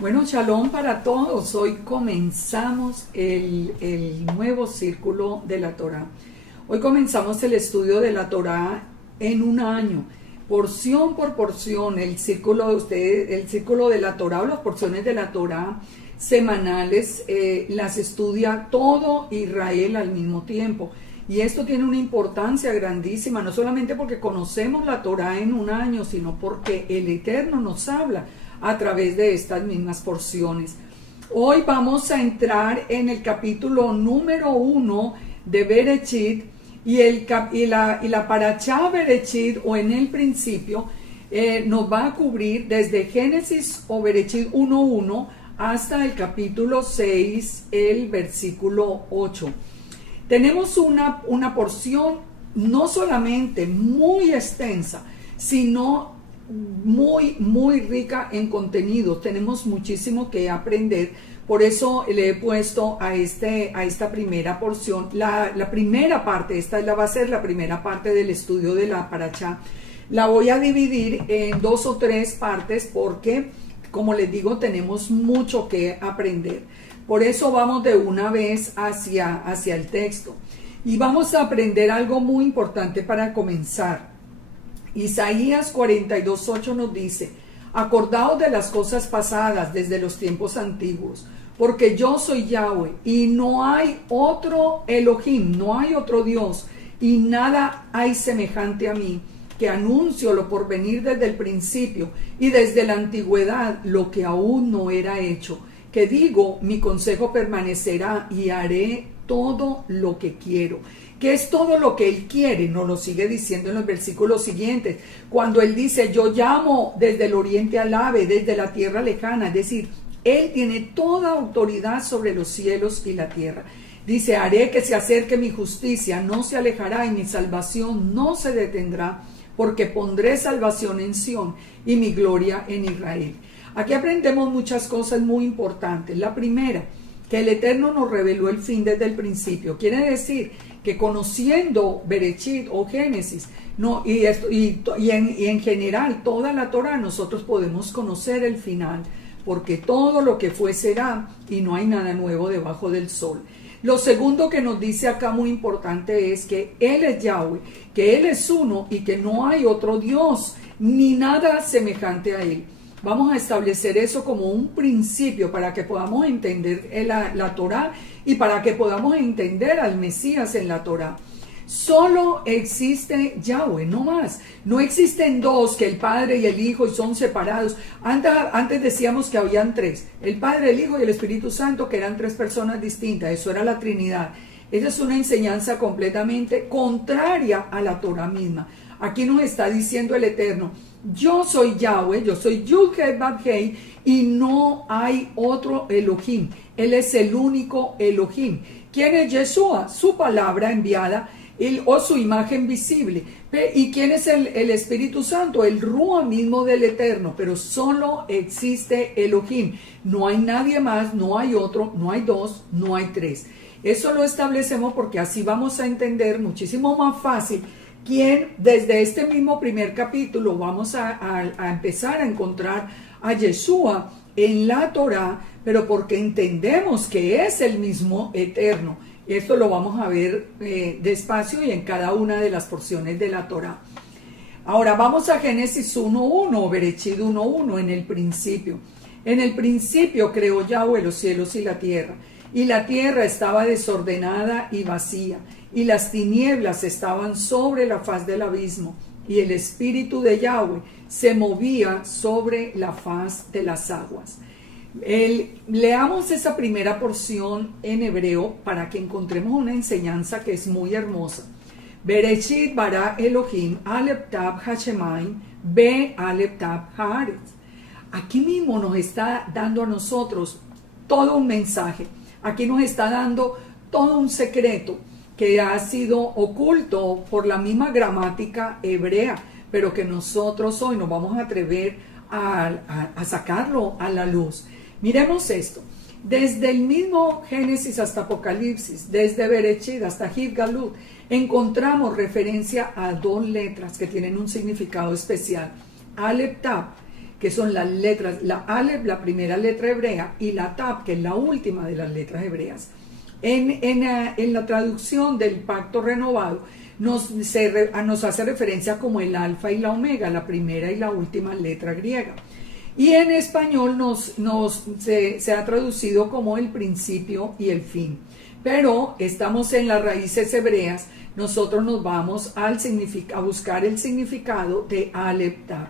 Bueno, shalom para todos. Hoy comenzamos el nuevo círculo de la Torá. Hoy comenzamos el estudio de la Torá en un año, porción por porción, el círculo de la Torá o las porciones de la Torá semanales, las estudia todo Israel al mismo tiempo. Y esto tiene una importancia grandísima, no solamente porque conocemos la Torá en un año, sino porque el Eterno nos habla a través de estas mismas porciones. Hoy vamos a entrar en el capítulo número 1 de Bereshit y la Parashá Bereshit, o en el principio, nos va a cubrir desde Génesis o Bereshit 1.1 hasta el capítulo 6, el versículo 8. Tenemos una porción no solamente muy extensa, sino muy rica en contenido. Tenemos muchísimo que aprender. Por eso le he puesto a esta primera porción, la primera parte. Esta va a ser la primera parte del estudio de la Parashá. La voy a dividir en 2 o 3 partes porque, como les digo, tenemos mucho que aprender. Por eso vamos de una vez hacia el texto. Y vamos a aprender algo muy importante para comenzar. Isaías 42:8 nos dice: acordaos de las cosas pasadas desde los tiempos antiguos, porque yo soy Yahweh y no hay otro Elohim, no hay otro Dios, y nada hay semejante a mí, que anuncio lo por venir desde el principio y desde la antigüedad lo que aún no era hecho, que digo, mi consejo permanecerá y haré todo lo que quiero. ¿Qué es todo lo que Él quiere? Nos lo sigue diciendo en los versículos siguientes, cuando Él dice: yo llamo desde el oriente al ave, desde la tierra lejana. Es decir, Él tiene toda autoridad sobre los cielos y la tierra. Dice: haré que se acerque mi justicia, no se alejará, y mi salvación no se detendrá, porque pondré salvación en Sión y mi gloria en Israel. Aquí aprendemos muchas cosas muy importantes. La primera, que el Eterno nos reveló el fin desde el principio. Quiere decir que conociendo Bereshit o Génesis, y en general toda la Torá, nosotros podemos conocer el final, porque todo lo que fue será, y no hay nada nuevo debajo del sol. Lo segundo que nos dice acá muy importante es que Él es Yahweh, que Él es uno y que no hay otro Dios, ni nada semejante a Él. Vamos a establecer eso como un principio para que podamos entender la Torá y para que podamos entender al Mesías en la Torá. Solo existe Yahweh, no más. No existen dos, que el Padre y el Hijo, y son separados. Antes decíamos que habían 3, el Padre, el Hijo y el Espíritu Santo, que eran 3 personas distintas. Eso era la Trinidad. Esa es una enseñanza completamente contraria a la Torá misma. Aquí nos está diciendo el Eterno: yo soy Yahweh, yo soy Yud-Heh-Vav-Heh, y no hay otro Elohim. Él es el único Elohim. ¿Quién es Yeshua? Su palabra enviada, o su imagen visible. ¿Y quién es el Espíritu Santo? El Ruach mismo del Eterno. Pero solo existe Elohim. No hay nadie más, no hay otro, no hay 2, no hay 3. Eso lo establecemos porque así vamos a entender muchísimo más fácil quién, desde este mismo primer capítulo, vamos a empezar a encontrar a Yeshua en la Torá, pero porque entendemos que es el mismo Eterno. Esto lo vamos a ver despacio y en cada una de las porciones de la Torá. Ahora vamos a Génesis 1.1, Bereshit 1.1, en el principio. En el principio creó Yahweh los cielos y la tierra estaba desordenada y vacía, y las tinieblas estaban sobre la faz del abismo, y el Espíritu de Yahweh se movía sobre la faz de las aguas. Leamos esa primera porción en hebreo para que encontremos una enseñanza que es muy hermosa. Bereshit bara Elohim Aleph Tav Hashemayim Be Aleph Tav Haaretz. Aquí mismo nos está dando a nosotros todo un mensaje. Aquí nos está dando todo un secreto que ha sido oculto por la misma gramática hebrea, pero que nosotros hoy nos vamos a atrever a sacarlo a la luz. Miremos esto. Desde el mismo Génesis hasta Apocalipsis, desde Bereshit hasta Hid-Galut, encontramos referencia a 2 letras que tienen un significado especial. Aleph Tav, que son las letras, la Aleph, la primera letra hebrea, y la Tab, que es la última de las letras hebreas. En la traducción del Pacto Renovado nos hace referencia como el alfa y la omega, la primera y la última letra griega. Y en español se ha traducido como el principio y el fin. Pero estamos en las raíces hebreas, nosotros nos vamos a buscar el significado de Aleph Tab.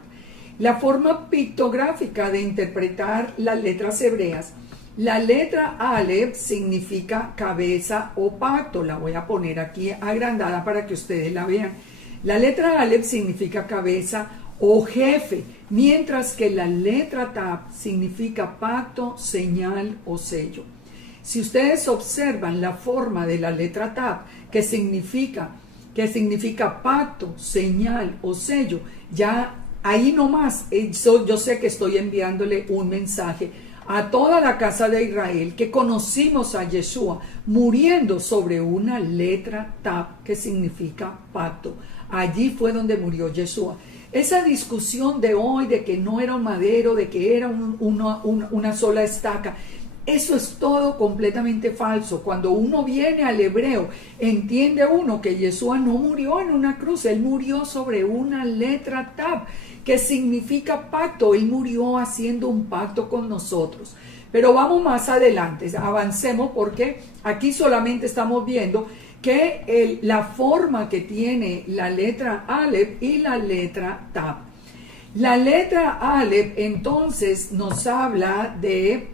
La forma pictográfica de interpretar las letras hebreas, la letra Aleph significa cabeza o pacto. La voy a poner aquí agrandada para que ustedes la vean. La letra Aleph significa cabeza o jefe, mientras que la letra Tab significa pacto, señal o sello. Si ustedes observan la forma de la letra Tab, que significa pacto, señal o sello, ya ahí nomás yo sé que estoy enviándole un mensaje a toda la casa de Israel, que conocimos a Yeshua muriendo sobre una letra Tab que significa pacto. Allí fue donde murió Yeshua. Esa discusión de hoy de que no era un madero, de que era una sola estaca, eso es todo completamente falso. Cuando uno viene al hebreo, entiende uno que Yeshua no murió en una cruz, él murió sobre una letra Tab, que significa pacto. Él murió haciendo un pacto con nosotros. Pero vamos más adelante, avancemos, porque aquí solamente estamos viendo que la forma que tiene la letra Aleph y la letra Tab. La letra Aleph entonces nos habla del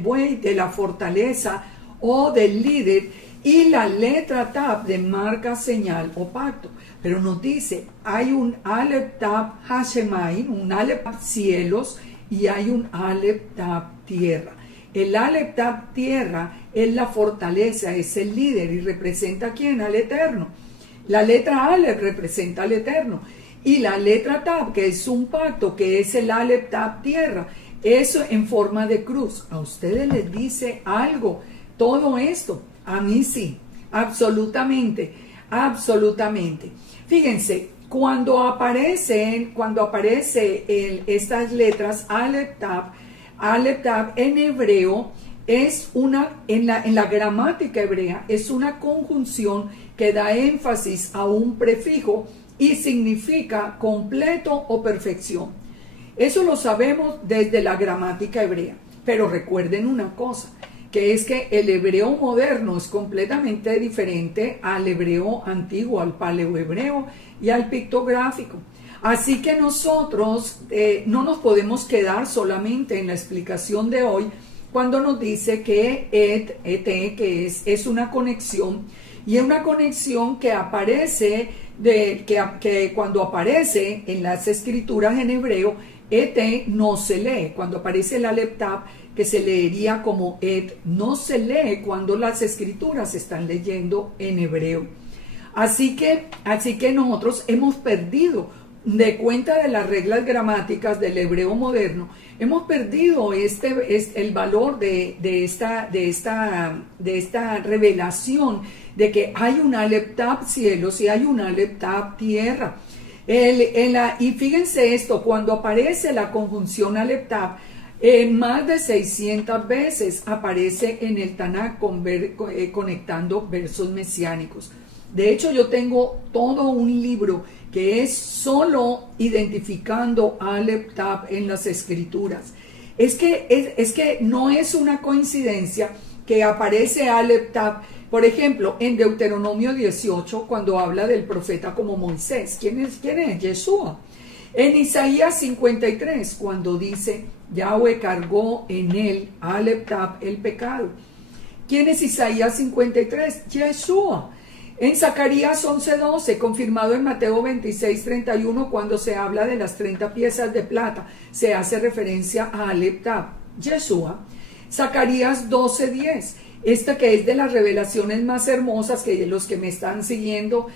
buey, de la fortaleza o del líder, y la letra Tab de marca, señal o pacto. Pero nos dice, hay un Aleph Tab Hashemayim, un Aleph Tab cielos, y hay un Aleph Tab tierra. El Aleph Tab tierra es la fortaleza, es el líder y representa a quién, al Eterno. La letra Aleph representa al Eterno. Y la letra Tab, que es un pacto, que es el Aleph Tab tierra, eso en forma de cruz. ¿A ustedes les dice algo todo esto? A mí sí, absolutamente, absolutamente. Fíjense, cuando aparecen estas letras Aleph Tab en hebreo es en la gramática hebrea es una conjunción que da énfasis a un prefijo y significa completo o perfección. Eso lo sabemos desde la gramática hebrea, pero recuerden una cosa, que es que el hebreo moderno es completamente diferente al hebreo antiguo, al paleohebreo y al pictográfico. Así que nosotros no nos podemos quedar solamente en la explicación de hoy cuando nos dice que que es una conexión, y es una conexión que aparece, que cuando aparece en las escrituras en hebreo, no se lee. Cuando aparece el Aleph Tab, que se leería como no se lee cuando las escrituras se están leyendo en hebreo. Así que nosotros hemos perdido, de cuenta de las reglas gramáticas del hebreo moderno, hemos perdido el valor de esta revelación de que hay un Aleph Tab cielos y hay un Aleph Tab tierra. Y fíjense esto, cuando aparece la conjunción Aleph Tab, más de 600 veces aparece en el Tanaj conectando versos mesiánicos. De hecho, yo tengo todo un libro que es solo identificando Aleph Tab en las escrituras. Es que no es una coincidencia que aparece Aleph Tab, por ejemplo, en Deuteronomio 18, cuando habla del profeta como Moisés. ¿Quién es? Yeshua. En Isaías 53, cuando dice, Yahweh cargó en él, Aleph Tab, el pecado. ¿Quién es Isaías 53? Yeshua. En Zacarías 11:12, confirmado en Mateo 26:31, cuando se habla de las 30 piezas de plata, se hace referencia a Aleph Tab, Yeshua. Zacarías 12:10, esta que es de las revelaciones más hermosas, que los que me están siguiendo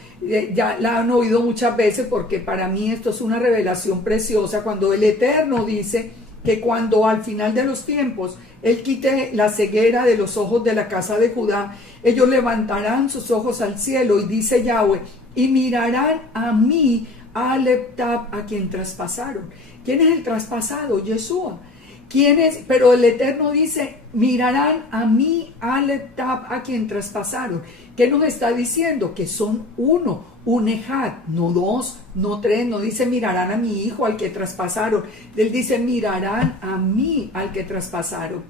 ya la han oído muchas veces, porque para mí esto es una revelación preciosa, cuando el Eterno dice que cuando al final de los tiempos Él quite la ceguera de los ojos de la casa de Judá, ellos levantarán sus ojos al cielo, y dice Yahweh, y mirarán a mí, Aleph Tab, a quien traspasaron. ¿Quién es el traspasado? Yeshua. ¿Quién es? Pero el Eterno dice, mirarán a mí, Aleph Tab, a quien traspasaron. ¿Qué nos está diciendo? Que son uno, un ejad, no dos, no tres. No dice mirarán a mi hijo al que traspasaron. Él dice mirarán a mí al que traspasaron.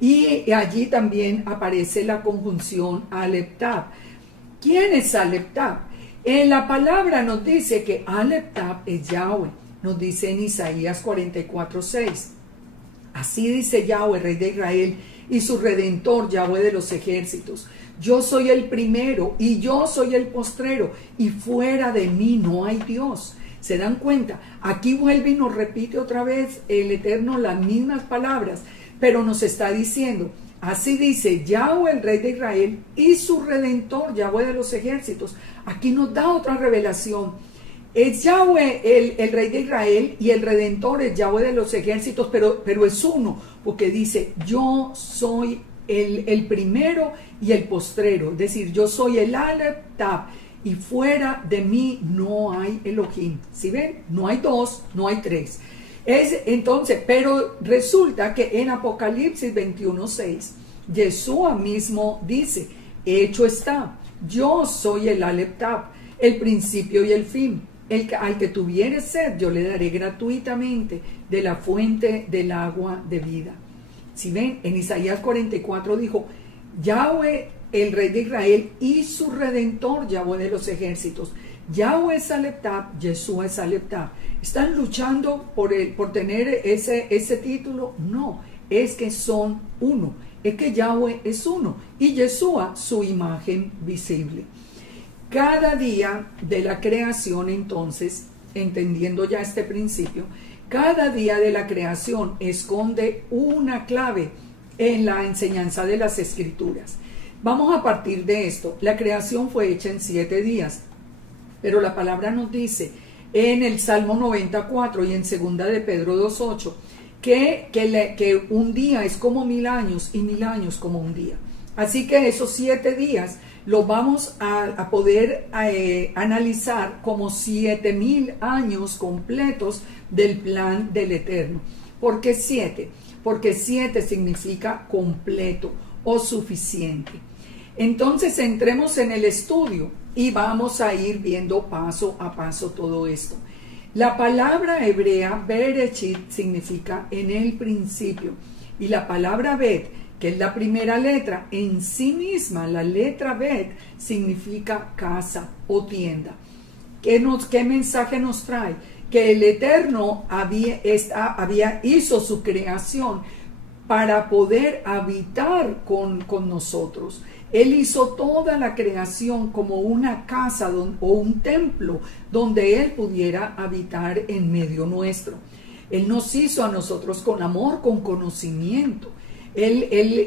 Y allí también aparece la conjunción Aleph Tab. ¿Quién es Aleph Tab? En la palabra nos dice que Aleph Tab es Yahweh. Nos dice en Isaías 44:6. Así dice Yahweh, Rey de Israel, y su Redentor, Yahweh de los ejércitos. Yo soy el primero y yo soy el postrero, y fuera de mí no hay Dios. ¿Se dan cuenta? Aquí vuelve y nos repite otra vez el Eterno las mismas palabras, pero nos está diciendo, así dice Yahweh, el Rey de Israel, y su Redentor, Yahweh de los ejércitos. Aquí nos da otra revelación. Es Yahweh el Rey de Israel y el Redentor es Yahweh de los ejércitos, pero es uno, porque dice, yo soy el primero y el postrero, es decir, yo soy el Aleph Tab, y fuera de mí no hay Elohim. ¿Sí ven? No hay dos, no hay tres. Entonces, pero resulta que en Apocalipsis 21:6, Yeshua mismo dice, hecho está, yo soy el Aleph Tab, el principio y el fin. Al que tuviere sed, yo le daré gratuitamente de la fuente del agua de vida. Si ven, en Isaías 44 dijo, Yahweh, el Rey de Israel, y su Redentor, Yahweh de los ejércitos. Yahweh es Aleph Tab, Yeshua es Aleph Tab. ¿Están luchando por tener ese título? No, es que son uno. Es que Yahweh es uno y Yeshua su imagen visible. Cada día de la creación, entonces, entendiendo ya este principio, cada día de la creación esconde una clave en la enseñanza de las Escrituras. Vamos a partir de esto. La creación fue hecha en 7 días, pero la palabra nos dice en el Salmo 94 y en 2 de Pedro 2:8 que un día es como 1000 años y 1000 años como un día. Así que esos 7 días lo vamos a poder analizar como 7000 años completos del plan del Eterno. ¿Por qué 7? Porque 7 significa completo o suficiente. Entonces entremos en el estudio y vamos a ir viendo paso a paso todo esto. La palabra hebrea Bereshit significa en el principio, y la palabra Bet, que es la primera letra, en sí misma, la letra Bet, significa casa o tienda. ¿Qué mensaje nos trae? Que el Eterno hizo su creación para poder habitar con nosotros. Él hizo toda la creación como una casa o un templo donde Él pudiera habitar en medio nuestro. Él nos hizo a nosotros con amor, con conocimiento.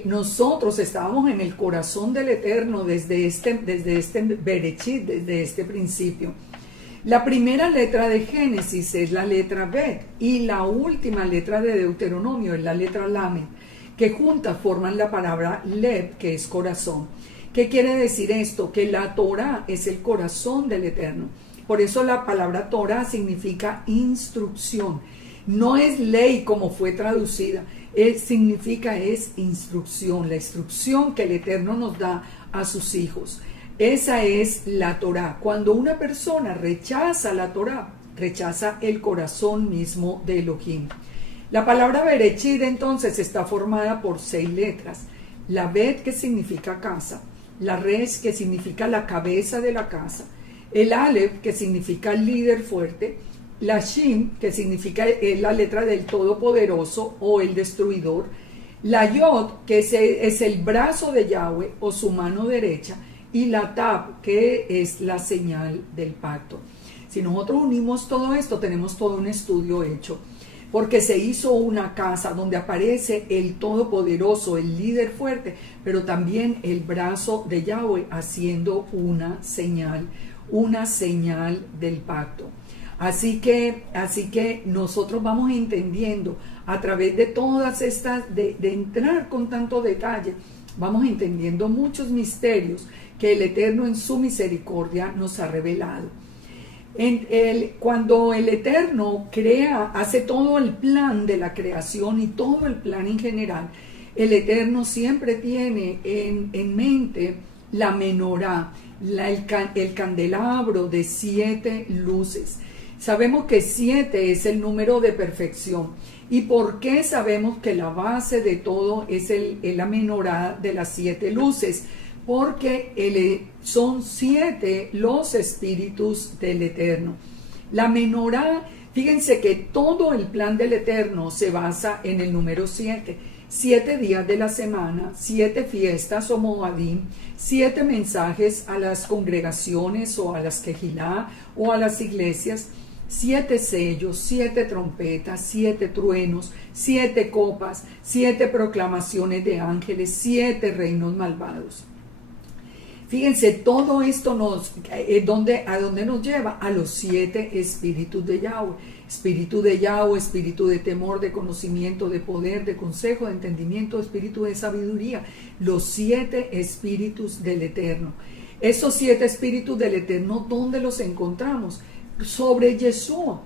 Nosotros estábamos en el corazón del Eterno desde este Bereshit, desde este principio. La primera letra de Génesis es la letra Bet y la última letra de Deuteronomio es la letra Lamed, que juntas forman la palabra Lev, que es corazón. ¿Qué quiere decir esto? Que la Torah es el corazón del Eterno. Por eso la palabra Torah significa instrucción. No es ley como fue traducida. Significa instrucción, la instrucción que el Eterno nos da a sus hijos. Esa es la Torah. Cuando una persona rechaza la Torah, rechaza el corazón mismo de Elohim. La palabra Bereshit entonces está formada por 6 letras. La Bet, que significa casa, la Resh, que significa la cabeza de la casa, el Aleph, que significa líder fuerte, la Shin, que significa la letra del Todopoderoso o el Destruidor, la Yod, que es el brazo de Yahweh o su mano derecha, y la Tab, que es la señal del pacto. Si nosotros unimos todo esto, tenemos todo un estudio hecho, porque se hizo una casa donde aparece el Todopoderoso, el líder fuerte, pero también el brazo de Yahweh haciendo una señal del pacto. Así que nosotros vamos entendiendo a través de todas estas, de entrar con tanto detalle, vamos entendiendo muchos misterios que el Eterno en su misericordia nos ha revelado. Cuando el Eterno crea, hace todo el plan de la creación y todo el plan en general, el Eterno siempre tiene en mente la menorá, el candelabro de 7 luces. Sabemos que 7 es el número de perfección. ¿Y por qué sabemos que la base de todo es la menorá de las 7 luces? Porque son 7 los espíritus del Eterno. La menorá, fíjense que todo el plan del Eterno se basa en el número 7. 7 días de la semana, 7 fiestas o moadim, 7 mensajes a las congregaciones o a las quejilá o a las iglesias, 7 sellos, 7 trompetas, 7 truenos, 7 copas, 7 proclamaciones de ángeles, 7 reinos malvados. Fíjense, todo esto ¿a dónde nos lleva? A los 7 espíritus de Yahweh. Espíritu de Yahweh, espíritu de temor, de conocimiento, de poder, de consejo, de entendimiento, espíritu de sabiduría. Los 7 espíritus del Eterno. Esos 7 espíritus del Eterno, ¿dónde los encontramos? Sobre Yeshua.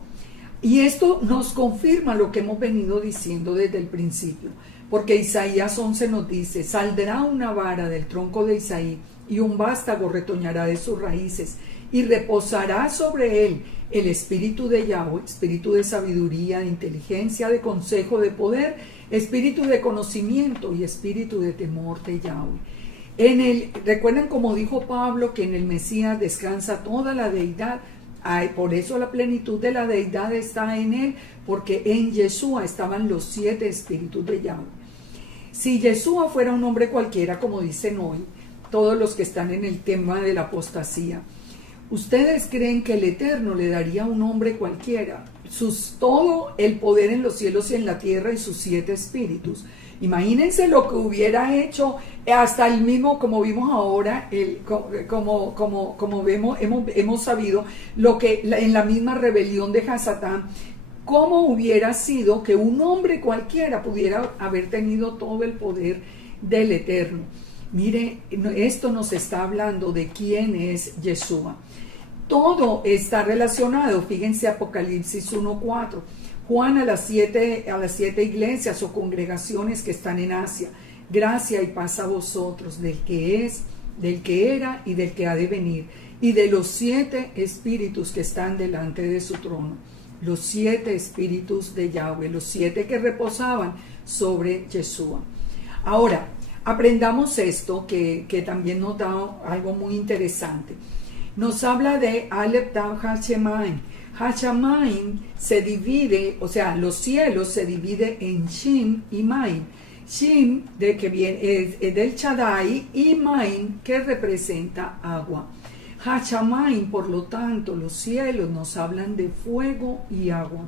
Y esto nos confirma lo que hemos venido diciendo desde el principio. Porque Isaías 11 nos dice, saldrá una vara del tronco de Isaí y un vástago retoñará de sus raíces y reposará sobre él el espíritu de Yahweh, espíritu de sabiduría, de inteligencia, de consejo, de poder, espíritu de conocimiento y espíritu de temor de Yahweh. Recuerden como dijo Pablo que en el Mesías descansa toda la deidad. Por eso la plenitud de la deidad está en él, porque en Yeshua estaban los 7 espíritus de Yahweh. Si Yeshua fuera un hombre cualquiera, como dicen hoy todos los que están en el tema de la apostasía, ¿ustedes creen que el Eterno le daría a un hombre cualquiera todo el poder en los cielos y en la tierra y sus 7 espíritus? Imagínense lo que hubiera hecho hasta el mismo, como vimos ahora, como hemos sabido, lo que en la misma rebelión de Hasatán, cómo hubiera sido que un hombre cualquiera pudiera haber tenido todo el poder del Eterno. Mire, esto nos está hablando de quién es Yeshua. Todo está relacionado. Fíjense Apocalipsis 1:4. Juan a las 7 iglesias o congregaciones que están en Asia. Gracia y paz a vosotros, del que es, del que era y del que ha de venir, y de los 7 espíritus que están delante de su trono. Los 7 espíritus de Yahweh, los 7 que reposaban sobre Yeshua. Ahora, aprendamos esto que también nos da algo muy interesante. Nos habla de Aleph Tav Hashemayim. Hashemayim se divide, o sea, los cielos se divide en Shin y Maim. Shin, de que viene, es del Shaddai, y Maim, que representa agua. Hashemayim, por lo tanto, los cielos nos hablan de fuego y agua.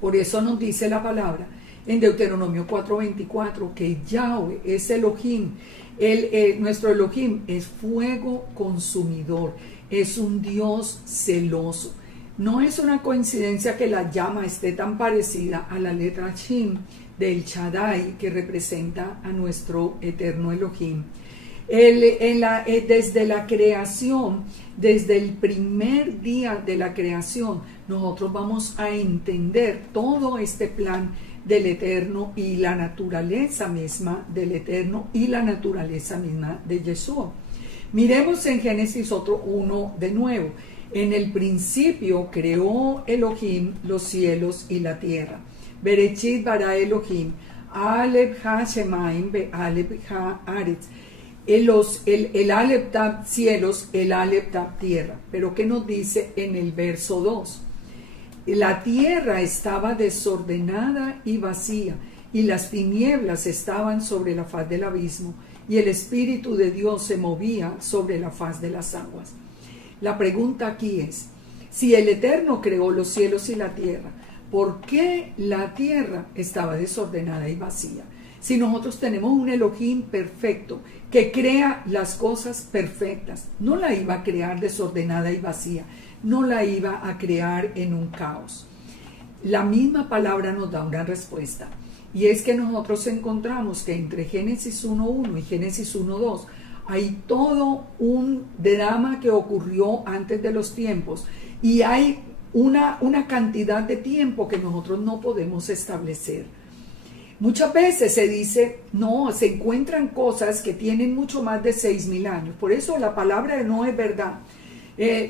Por eso nos dice la palabra en Deuteronomio 4:24 que Yahweh es Elohim. Nuestro Elohim es fuego consumidor, es un Dios celoso. No es una coincidencia que la llama esté tan parecida a la letra Shin del Shaddai, que representa a nuestro eterno Elohim. Desde la creación, desde el primer día de la creación, nosotros vamos a entender todo este plan del Eterno y la naturaleza misma del Eterno y la naturaleza misma de Yeshua. Miremos en Génesis 1 de nuevo. En el principio creó Elohim los cielos y la tierra. Berechit bara Elohim, Aleph ha Shemaim, Be Aleph ha Aretz. El Aleph Tav cielos, el Aleph Tav tierra. Pero ¿qué nos dice en el verso 2? La tierra estaba desordenada y vacía, y las tinieblas estaban sobre la faz del abismo, y el Espíritu de Dios se movía sobre la faz de las aguas. La pregunta aquí es, si el Eterno creó los cielos y la tierra, ¿por qué la tierra estaba desordenada y vacía? Si nosotros tenemos un Elohim perfecto, que crea las cosas perfectas, no la iba a crear desordenada y vacía, no la iba a crear en un caos. La misma palabra nos da una respuesta, y es que nosotros encontramos que entre Génesis 1.1 y Génesis 1.2 hay todo un drama que ocurrió antes de los tiempos y hay una cantidad de tiempo que nosotros no podemos establecer. Muchas veces se dice, no, se encuentran cosas que tienen mucho más de 6.000 años. Por eso la palabra no es verdad.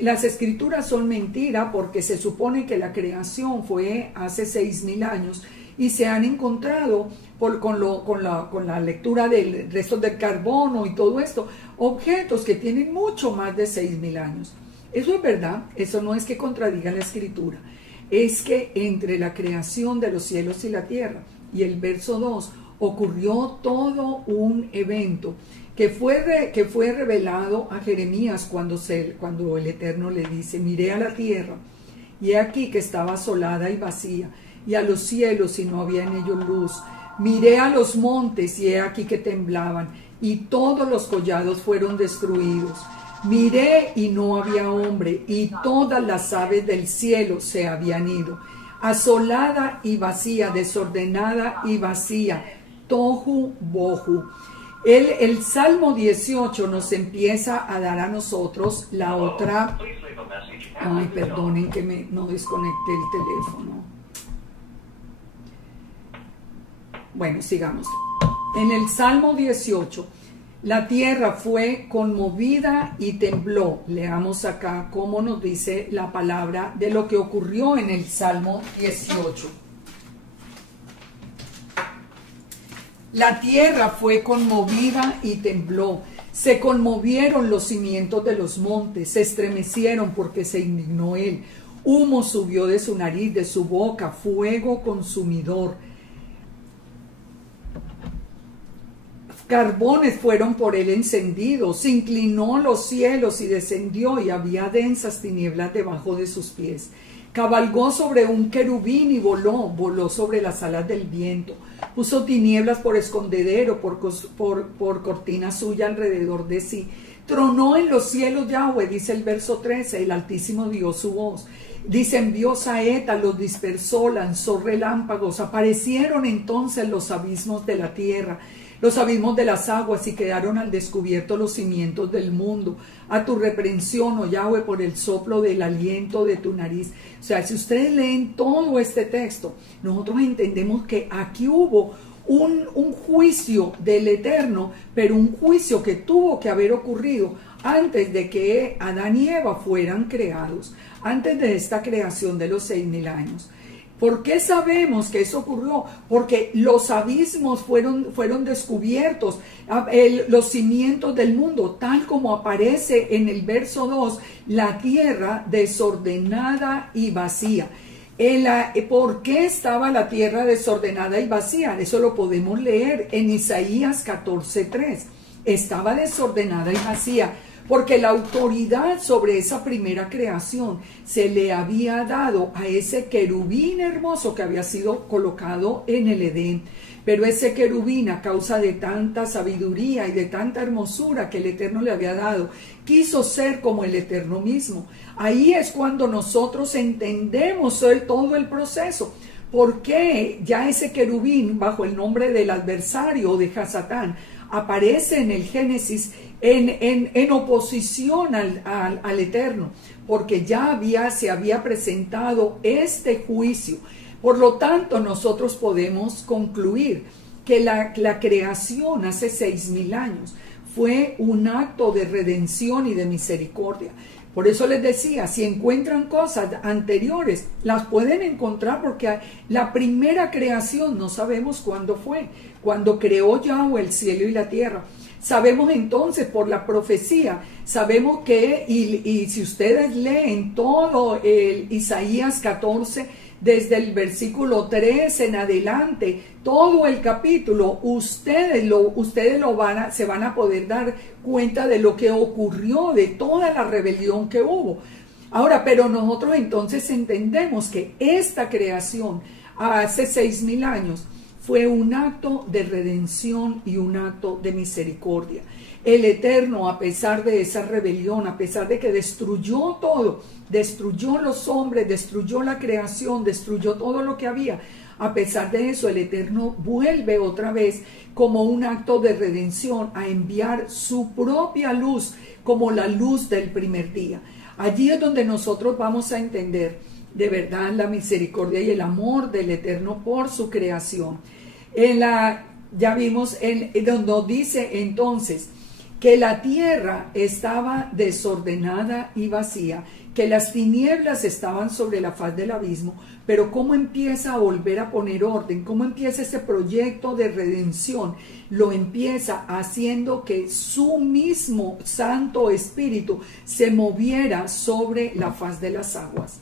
Las escrituras son mentira porque se supone que la creación fue hace 6.000 años y se han encontrado con la lectura del resto del carbono y todo esto, objetos que tienen mucho más de 6.000 años. Eso es verdad, eso no es que contradiga la escritura, es que entre la creación de los cielos y la tierra y el verso 2 ocurrió todo un evento que fue revelado a Jeremías cuando el Eterno le dice, miré a la tierra y he aquí que estaba asolada y vacía, y a los cielos y no había en ellos luz. Miré a los montes y he aquí que temblaban, y todos los collados fueron destruidos. Miré y no había hombre, y todas las aves del cielo se habían ido. Asolada y vacía, desordenada y vacía, tohu bohu. El Salmo 18 nos empieza a dar a nosotros la otra... Ay, perdonen que no desconecté el teléfono. Bueno, sigamos. En el Salmo 18, la tierra fue conmovida y tembló. Leamos acá cómo nos dice la palabra de lo que ocurrió en el Salmo 18. La tierra fue conmovida y tembló. Se conmovieron los cimientos de los montes, se estremecieron porque se indignó él. Humo subió de su nariz, de su boca, fuego consumidor. Carbones fueron por él encendidos, se inclinó los cielos y descendió, y había densas tinieblas debajo de sus pies. Cabalgó sobre un querubín y voló sobre las alas del viento. Puso tinieblas por escondedero, por cortina suya alrededor de sí. Tronó en los cielos Yahweh, dice el verso 13, el Altísimo dio su voz. Dice, envió saeta, los dispersó, lanzó relámpagos. Aparecieron entonces los abismos de la tierra, los abismos de las aguas, y quedaron al descubierto los cimientos del mundo. A tu reprensión, oh Yahweh, por el soplo del aliento de tu nariz. O sea, si ustedes leen todo este texto, nosotros entendemos que aquí hubo un juicio del Eterno, pero un juicio que tuvo que haber ocurrido antes de que Adán y Eva fueran creados, antes de esta creación de los 6.000 años. ¿Por qué sabemos que eso ocurrió? Porque los abismos fueron descubiertos, los cimientos del mundo, tal como aparece en el verso 2, la tierra desordenada y vacía. ¿Por qué estaba la tierra desordenada y vacía? Eso lo podemos leer en Isaías 14:3. Estaba desordenada y vacía porque la autoridad sobre esa primera creación se le había dado a ese querubín hermoso que había sido colocado en el Edén. Pero ese querubín, a causa de tanta sabiduría y de tanta hermosura que el Eterno le había dado, quiso ser como el Eterno mismo. Ahí es cuando nosotros entendemos todo el proceso. ¿Por qué ya ese querubín, bajo el nombre del adversario de Hasatán, aparece en el Génesis en oposición al Eterno? Porque ya se había presentado este juicio. Por lo tanto, nosotros podemos concluir que la creación hace 6.000 años fue un acto de redención y de misericordia. Por eso les decía, si encuentran cosas anteriores, las pueden encontrar, porque la primera creación no sabemos cuándo fue, cuando creó Yahweh el cielo y la tierra. Sabemos entonces por la profecía, sabemos que, y si ustedes leen todo el Isaías 14, desde el versículo 3 en adelante, todo el capítulo, ustedes se van a poder dar cuenta de lo que ocurrió, de toda la rebelión que hubo. Ahora, pero nosotros entonces entendemos que esta creación hace 6.000 años fue un acto de redención y un acto de misericordia. El Eterno, a pesar de esa rebelión, a pesar de que destruyó todo, destruyó los hombres, destruyó la creación, destruyó todo lo que había, a pesar de eso, el Eterno vuelve otra vez como un acto de redención a enviar su propia luz como la luz del primer día. Allí es donde nosotros vamos a entender de verdad la misericordia y el amor del Eterno por su creación. Ya vimos donde dice entonces que la tierra estaba desordenada y vacía, que las tinieblas estaban sobre la faz del abismo, pero cómo empieza a volver a poner orden, cómo empieza ese proyecto de redención, lo empieza haciendo que su mismo Santo Espíritu se moviera sobre la faz de las aguas.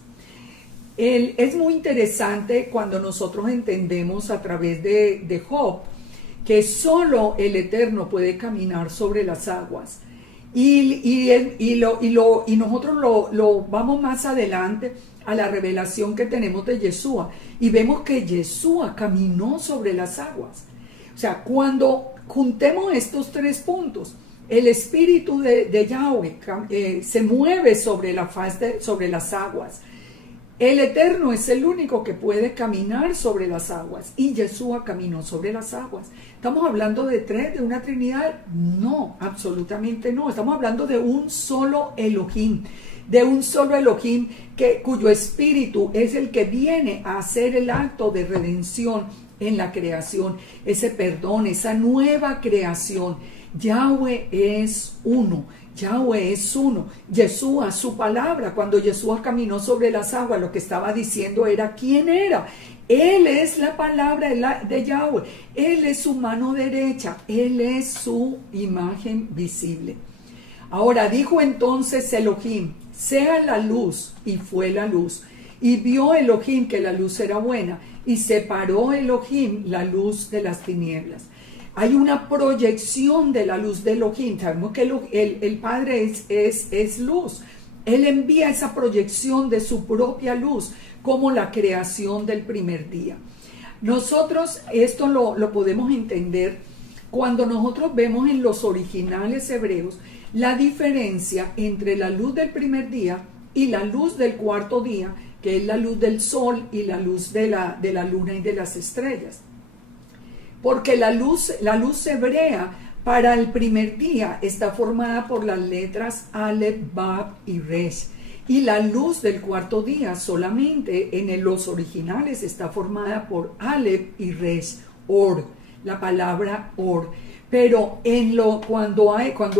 Es muy interesante cuando nosotros entendemos a través de Job, que solo el Eterno puede caminar sobre las aguas. Y nosotros lo vamos más adelante a la revelación que tenemos de Yeshua, y vemos que Yeshua caminó sobre las aguas. O sea, cuando juntemos estos tres puntos, el Espíritu de Yahweh se mueve sobre la faz sobre las aguas. El Eterno es el único que puede caminar sobre las aguas, y Yeshua caminó sobre las aguas. ¿Estamos hablando de tres, de una Trinidad? No, absolutamente no. Estamos hablando de un solo Elohim, cuyo espíritu es el que viene a hacer el acto de redención en la creación, ese perdón, esa nueva creación. Yahweh es uno. Yahweh es uno. Yeshua, su palabra, cuando Yeshua caminó sobre las aguas, lo que estaba diciendo era quién era. Él es la palabra de Yahweh. Él es su mano derecha. Él es su imagen visible. Ahora dijo entonces Elohim, sea la luz, y fue la luz. Y vio Elohim que la luz era buena, y separó Elohim la luz de las tinieblas. Hay una proyección de la luz de Elohim. Sabemos que el Padre es luz. Él envía esa proyección de su propia luz como la creación del primer día. Nosotros esto lo podemos entender cuando nosotros vemos en los originales hebreos la diferencia entre la luz del primer día y la luz del cuarto día, que es la luz del sol y la luz de la luna y de las estrellas. Porque la luz hebrea para el primer día está formada por las letras Aleph, Bab y Resh. Y la luz del cuarto día solamente en los originales está formada por Aleph y Resh, Or, la palabra Or. Pero cuando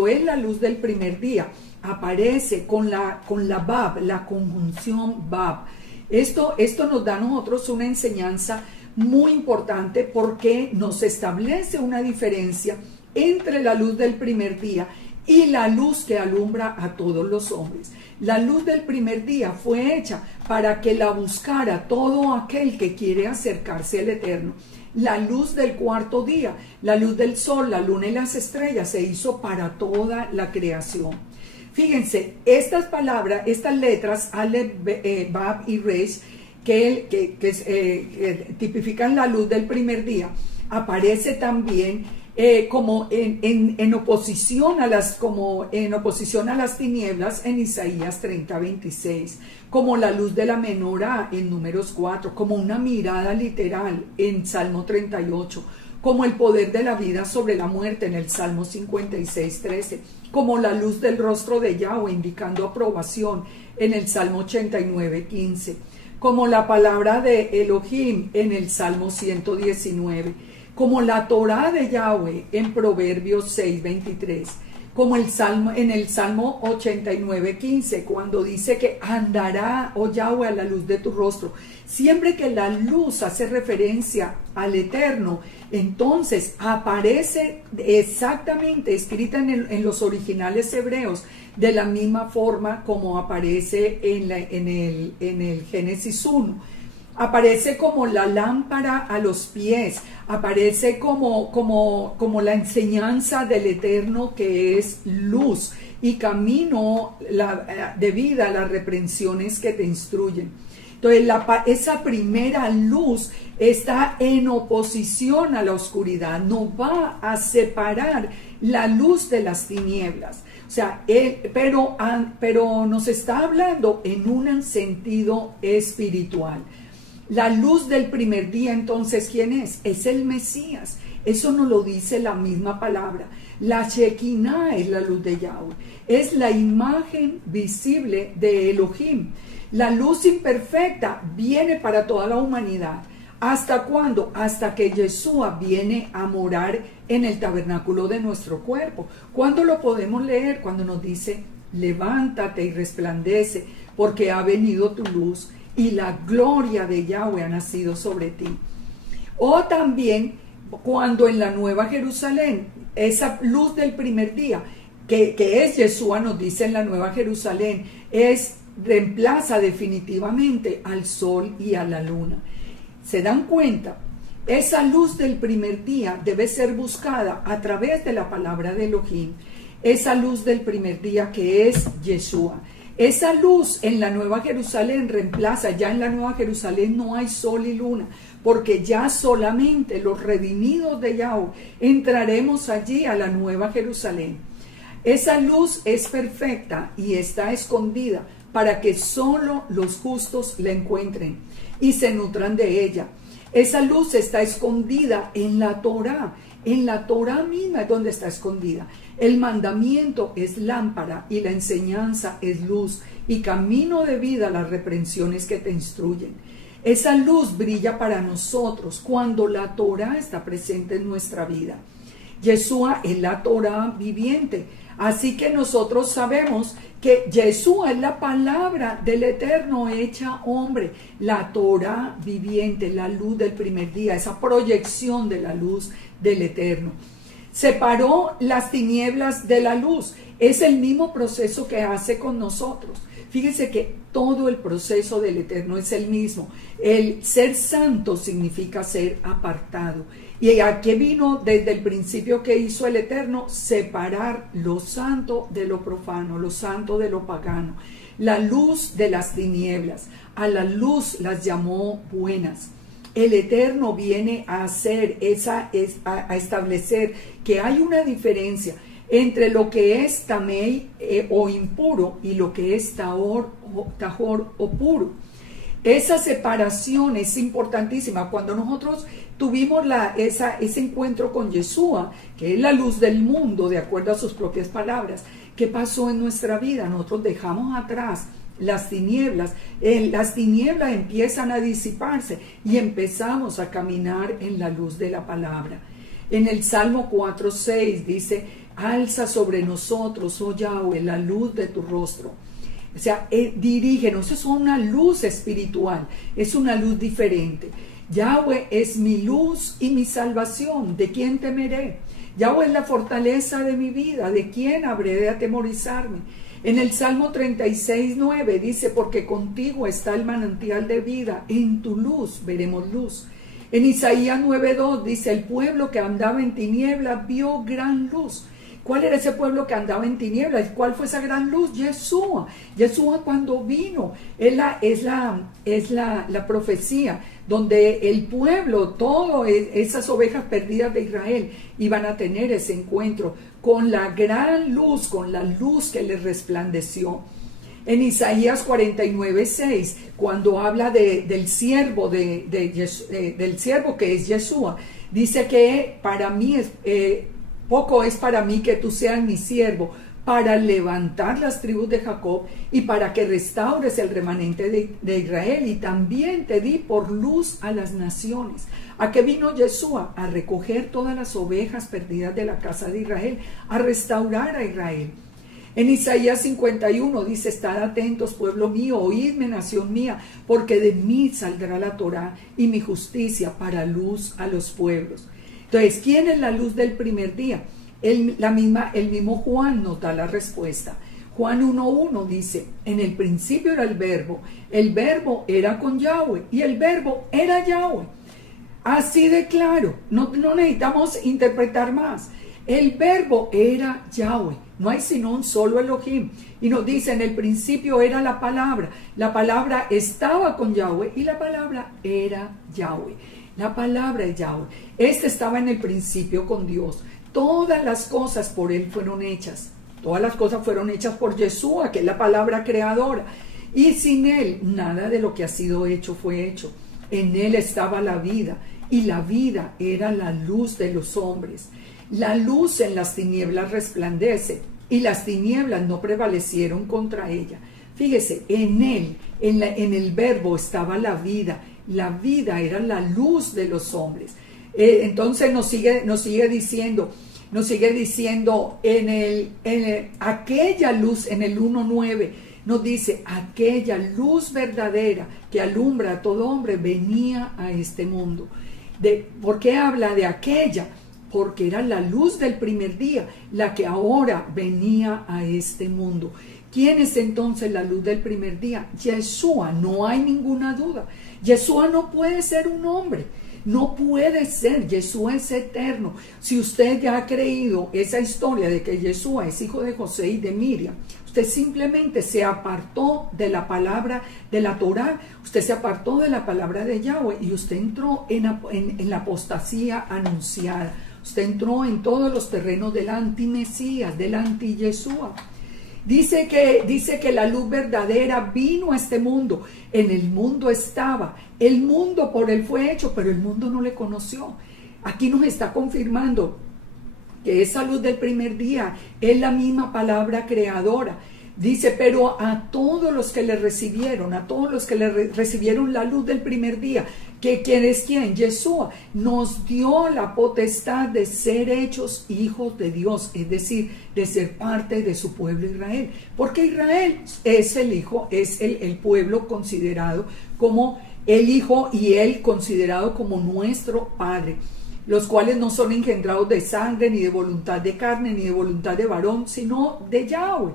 es la luz del primer día, aparece con la Bab, la conjunción Bab. Esto nos da a nosotros una enseñanza muy importante, porque nos establece una diferencia entre la luz del primer día y la luz que alumbra a todos los hombres. La luz del primer día fue hecha para que la buscara todo aquel que quiere acercarse al Eterno. La luz del cuarto día, la luz del sol, la luna y las estrellas, se hizo para toda la creación. Fíjense, estas palabras, estas letras, Aleph, Bab y Resh, que tipifican la luz del primer día, aparece también como en oposición a las tinieblas en Isaías 30:26, como la luz de la menorá en Números 4, como una mirada literal en Salmo 38, como el poder de la vida sobre la muerte en el Salmo 56:13, como la luz del rostro de Yahweh indicando aprobación en el Salmo 89:15, como la palabra de Elohim en el Salmo 119, como la Torá de Yahweh en Proverbios 6:23, como en el Salmo 89:15, cuando dice que andará, oh Yahweh, a la luz de tu rostro. Siempre que la luz hace referencia al Eterno, entonces aparece exactamente escrita en los originales hebreos, de la misma forma como aparece en el Génesis 1. Aparece como la lámpara a los pies, aparece como la enseñanza del Eterno, que es luz y camino de vida, las reprensiones que te instruyen. Entonces esa primera luz está en oposición a la oscuridad, no va a separar la luz de las tinieblas. O sea, pero nos está hablando en un sentido espiritual. La luz del primer día, entonces, ¿quién es? Es el Mesías. Eso nos lo dice la misma palabra. La Shekinah es la luz de Yahweh. Es la imagen visible de Elohim. La luz imperfecta viene para toda la humanidad. ¿Hasta cuándo? Hasta que Yeshua viene a morar en el tabernáculo de nuestro cuerpo. ¿Cuándo lo podemos leer? Cuando nos dice, levántate y resplandece, porque ha venido tu luz y la gloria de Yahweh ha nacido sobre ti. O también cuando en la Nueva Jerusalén, esa luz del primer día, que es Yeshua, nos dice en la Nueva Jerusalén, reemplaza definitivamente al sol y a la luna. ¿Se dan cuenta? Esa luz del primer día debe ser buscada a través de la palabra de Elohim. Esa luz del primer día que es Yeshua. Esa luz en la Nueva Jerusalén reemplaza, ya en la Nueva Jerusalén no hay sol y luna, porque ya solamente los redimidos de Yahweh entraremos allí a la Nueva Jerusalén. Esa luz es perfecta y está escondida para que solo los justos la encuentren y se nutran de ella. Esa luz está escondida en la Torá. En la Torá misma es donde está escondida. El mandamiento es lámpara y la enseñanza es luz y camino de vida las reprensiones que te instruyen. Esa luz brilla para nosotros cuando la Torá está presente en nuestra vida. Yeshua es la Torá viviente. Así que nosotros sabemos que Yeshua es la palabra del Eterno hecha hombre, la Torá viviente, la luz del primer día, esa proyección de la luz del Eterno. Separó las tinieblas de la luz. Es el mismo proceso que hace con nosotros. Fíjense que todo el proceso del Eterno es el mismo. El ser santo significa ser apartado. ¿Y a qué vino desde el principio que hizo el Eterno? Separar lo santo de lo profano, lo santo de lo pagano. La luz de las tinieblas. A la luz las llamó buenas. El Eterno viene a a establecer que hay una diferencia entre lo que es tamei o impuro y lo que es tahor o puro. Esa separación es importantísima. Cuando nosotros tuvimos ese encuentro con Yeshua, que es la luz del mundo, de acuerdo a sus propias palabras, ¿qué pasó en nuestra vida? Nosotros dejamos atrás las tinieblas. Las tinieblas empiezan a disiparse y empezamos a caminar en la luz de la palabra. En el Salmo 4:6 dice, alza sobre nosotros, oh Yahweh, la luz de tu rostro. O sea, dirígenos. Es una luz espiritual, es una luz diferente. Yahweh es mi luz y mi salvación. ¿De quién temeré? Yahweh es la fortaleza de mi vida. ¿De quién habré de atemorizarme? En el Salmo 36:9 dice, porque contigo está el manantial de vida, en tu luz veremos luz. En Isaías 9:2 dice, el pueblo que andaba en tinieblas vio gran luz. ¿Cuál era ese pueblo que andaba en tinieblas? ¿Cuál fue esa gran luz? Yeshua. Yeshua cuando vino, es la profecía donde el pueblo, todas esas ovejas perdidas de Israel, iban a tener ese encuentro con la gran luz, con la luz que les resplandeció. En Isaías 49:6, cuando habla del siervo del siervo que es Yeshua, dice que para mí poco es para mí que tú seas mi siervo, para levantar las tribus de Jacob y para que restaures el remanente de Israel, y también te di por luz a las naciones. ¿A qué vino Yeshua? A recoger todas las ovejas perdidas de la casa de Israel, a restaurar a Israel. En Isaías 51 dice, estad atentos, pueblo mío, oídme, nación mía, porque de mí saldrá la Torá y mi justicia para luz a los pueblos. Entonces, ¿quién es la luz del primer día? El mismo Juan nos da la respuesta. Juan 1:1 dice, en el principio era el verbo era con Yahweh y el verbo era Yahweh. Así de claro, no necesitamos interpretar más. El verbo era Yahweh, no hay sino un solo Elohim. Y nos dice, en el principio era la palabra estaba con Yahweh y la palabra era Yahweh. La palabra es Yahweh. Este estaba en el principio con Dios. Todas las cosas por Él fueron hechas. Todas las cosas fueron hechas por Yeshua, que es la palabra creadora. Y sin Él, nada de lo que ha sido hecho fue hecho. En Él estaba la vida, y la vida era la luz de los hombres. La luz en las tinieblas resplandece, y las tinieblas no prevalecieron contra ella. Fíjese, en Él, en el verbo estaba la vida. La vida era la luz de los hombres. Entonces nos sigue diciendo aquella luz, en el 1:9, nos dice, aquella luz verdadera que alumbra a todo hombre venía a este mundo. ¿Por qué habla de aquella? Porque era la luz del primer día, la que ahora venía a este mundo. ¿Quién es entonces la luz del primer día? Yeshua, no hay ninguna duda. Yeshua no puede ser un hombre. No puede ser, Yeshua es eterno. Si usted ya ha creído esa historia de que Yeshua es hijo de José y de Miriam, usted simplemente se apartó de la palabra de la Torá, usted se apartó de la palabra de Yahweh y usted entró en la apostasía anunciada. Usted entró en todos los terrenos del anti-Mesías, del anti-Yeshua. Dice que la luz verdadera vino a este mundo. En el mundo estaba. El mundo por Él fue hecho, pero el mundo no le conoció. Aquí nos está confirmando que esa luz del primer día es la misma palabra creadora. Dice, pero a todos los que le recibieron, recibieron la luz del primer día, que ¿quién es quién? Yeshua nos dio la potestad de ser hechos hijos de Dios, es decir, de ser parte de su pueblo Israel, porque Israel es el hijo, es el pueblo considerado como el hijo y él considerado como nuestro padre, los cuales no son engendrados de sangre, ni de voluntad de carne, ni de voluntad de varón, sino de Yahweh.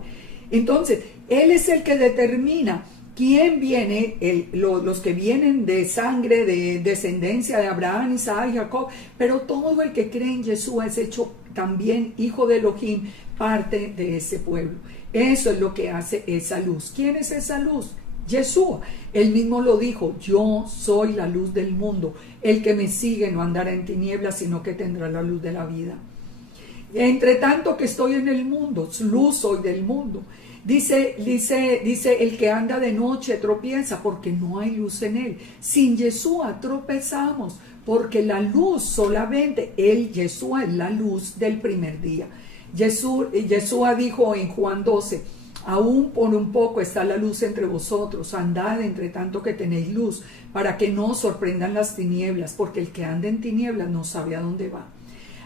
Entonces, Él es el que determina quién viene, los que vienen de sangre, de descendencia de Abraham, Isaac y Jacob, pero todo el que cree en Yeshua es hecho también hijo de Elohim, parte de ese pueblo. Eso es lo que hace esa luz. ¿Quién es esa luz? Yeshua. Él mismo lo dijo, yo soy la luz del mundo. El que me sigue no andará en tinieblas, sino que tendrá la luz de la vida. Entre tanto que estoy en el mundo, luz soy del mundo. Dice, el que anda de noche tropieza porque no hay luz en él. Sin Yeshua tropezamos porque la luz solamente, Yeshua es la luz del primer día. Yeshua dijo en Juan 12, aún por un poco está la luz entre vosotros, andad entre tanto que tenéis luz, para que no os sorprendan las tinieblas, porque el que anda en tinieblas no sabe a dónde va.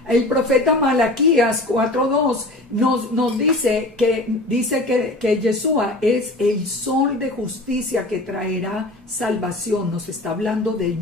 El profeta Malaquías 4:2 nos dice que Yeshua es el sol de justicia que traerá salvación. Nos está hablando de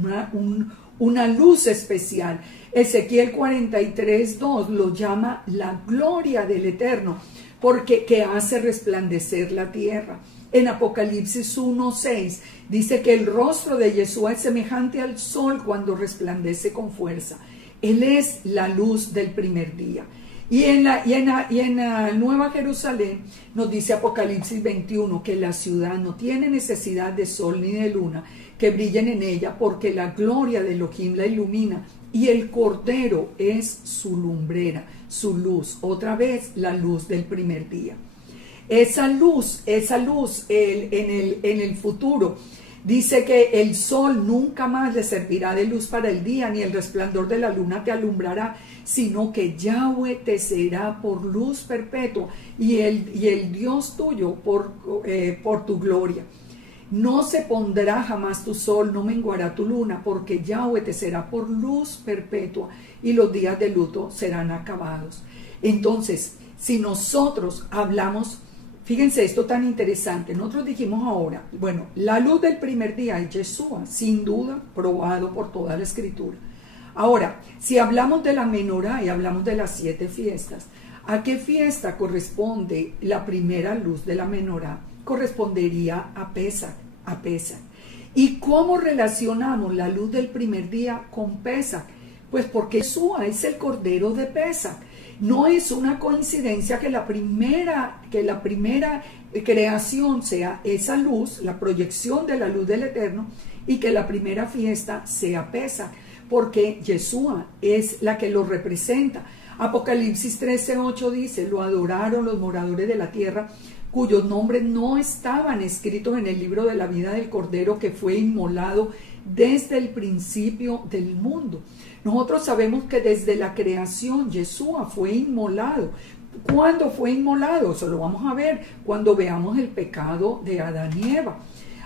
una luz especial. Ezequiel 43:2 lo llama la gloria del Eterno, porque que hace resplandecer la tierra. En Apocalipsis 1:6 dice que el rostro de Yeshua es semejante al sol cuando resplandece con fuerza. Él es la luz del primer día. Y en la Nueva Jerusalén nos dice Apocalipsis 21 que la ciudad no tiene necesidad de sol ni de luna que brillen en ella, porque la gloria de Elohim la ilumina y el Cordero es su lumbrera, su luz. Otra vez la luz del primer día. Esa luz en el futuro. Dice que el sol nunca más le servirá de luz para el día, ni el resplandor de la luna te alumbrará, sino que Yahweh te será por luz perpetua y el Dios tuyo por tu gloria. No se pondrá jamás tu sol, no menguará tu luna, porque Yahweh te será por luz perpetua y los días de luto serán acabados. Entonces, si nosotros hablamos, fíjense esto tan interesante, nosotros dijimos ahora, bueno, la luz del primer día es Yeshua, sin duda, probado por toda la Escritura. Ahora, si hablamos de la menorá y hablamos de las 7 fiestas, ¿a qué fiesta corresponde la primera luz de la menorá? Correspondería a Pesach. ¿Y cómo relacionamos la luz del primer día con Pesach? Pues porque Yeshua es el Cordero de Pesach. No es una coincidencia que la primera creación sea esa luz, la proyección de la luz del Eterno, y que la primera fiesta sea Pesaj, porque Yeshua es la que lo representa. Apocalipsis 13:8 dice: lo adoraron los moradores de la tierra, cuyos nombres no estaban escritos en el libro de la vida del Cordero que fue inmolado desde el principio del mundo. Nosotros sabemos que desde la creación Yeshua fue inmolado. ¿Cuándo fue inmolado? Eso lo vamos a ver cuando veamos el pecado de Adán y Eva.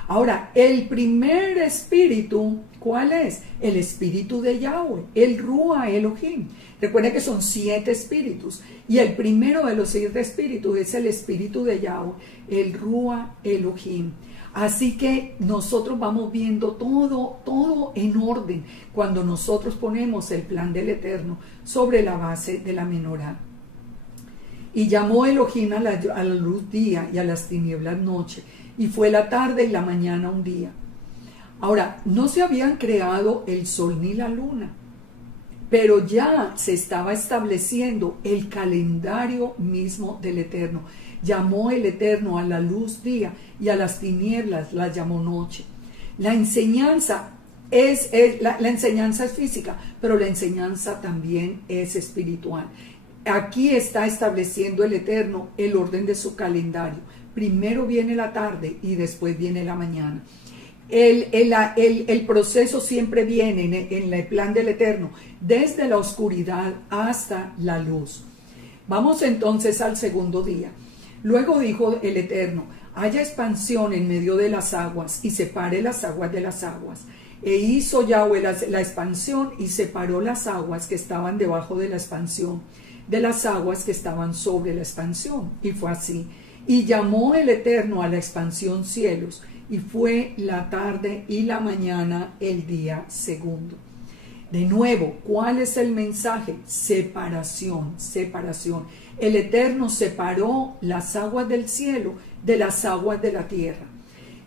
Ahora, el primer espíritu, ¿cuál es? El espíritu de Yahweh, el Ruach Elohim. Recuerden que son 7 espíritus, y el primero de los 7 espíritus es el espíritu de Yahweh, el Ruach Elohim. Así que nosotros vamos viendo todo en orden cuando nosotros ponemos el plan del Eterno sobre la base de la menorá. Y llamó Elohim a la luz día y a las tinieblas noche, y fue la tarde y la mañana un día. Ahora, no se habían creado el sol ni la luna, pero ya se estaba estableciendo el calendario mismo del Eterno. Llamó el Eterno a la luz día y a las tinieblas las llamó noche. La enseñanza la enseñanza es física, pero la enseñanza también es espiritual. Aquí está estableciendo el Eterno el orden de su calendario. Primero viene la tarde y después viene la mañana. El proceso siempre viene en el plan del Eterno, desde la oscuridad hasta la luz. Vamos entonces al segundo día. Luego dijo el Eterno: haya expansión en medio de las aguas y separe las aguas de las aguas. E hizo Yahweh la expansión y separó las aguas que estaban debajo de la expansión de las aguas que estaban sobre la expansión. Y fue así. Y llamó el Eterno a la expansión cielos, y fue la tarde y la mañana el día segundo. De nuevo, ¿cuál es el mensaje? Separación, separación. El Eterno separó las aguas del cielo de las aguas de la tierra.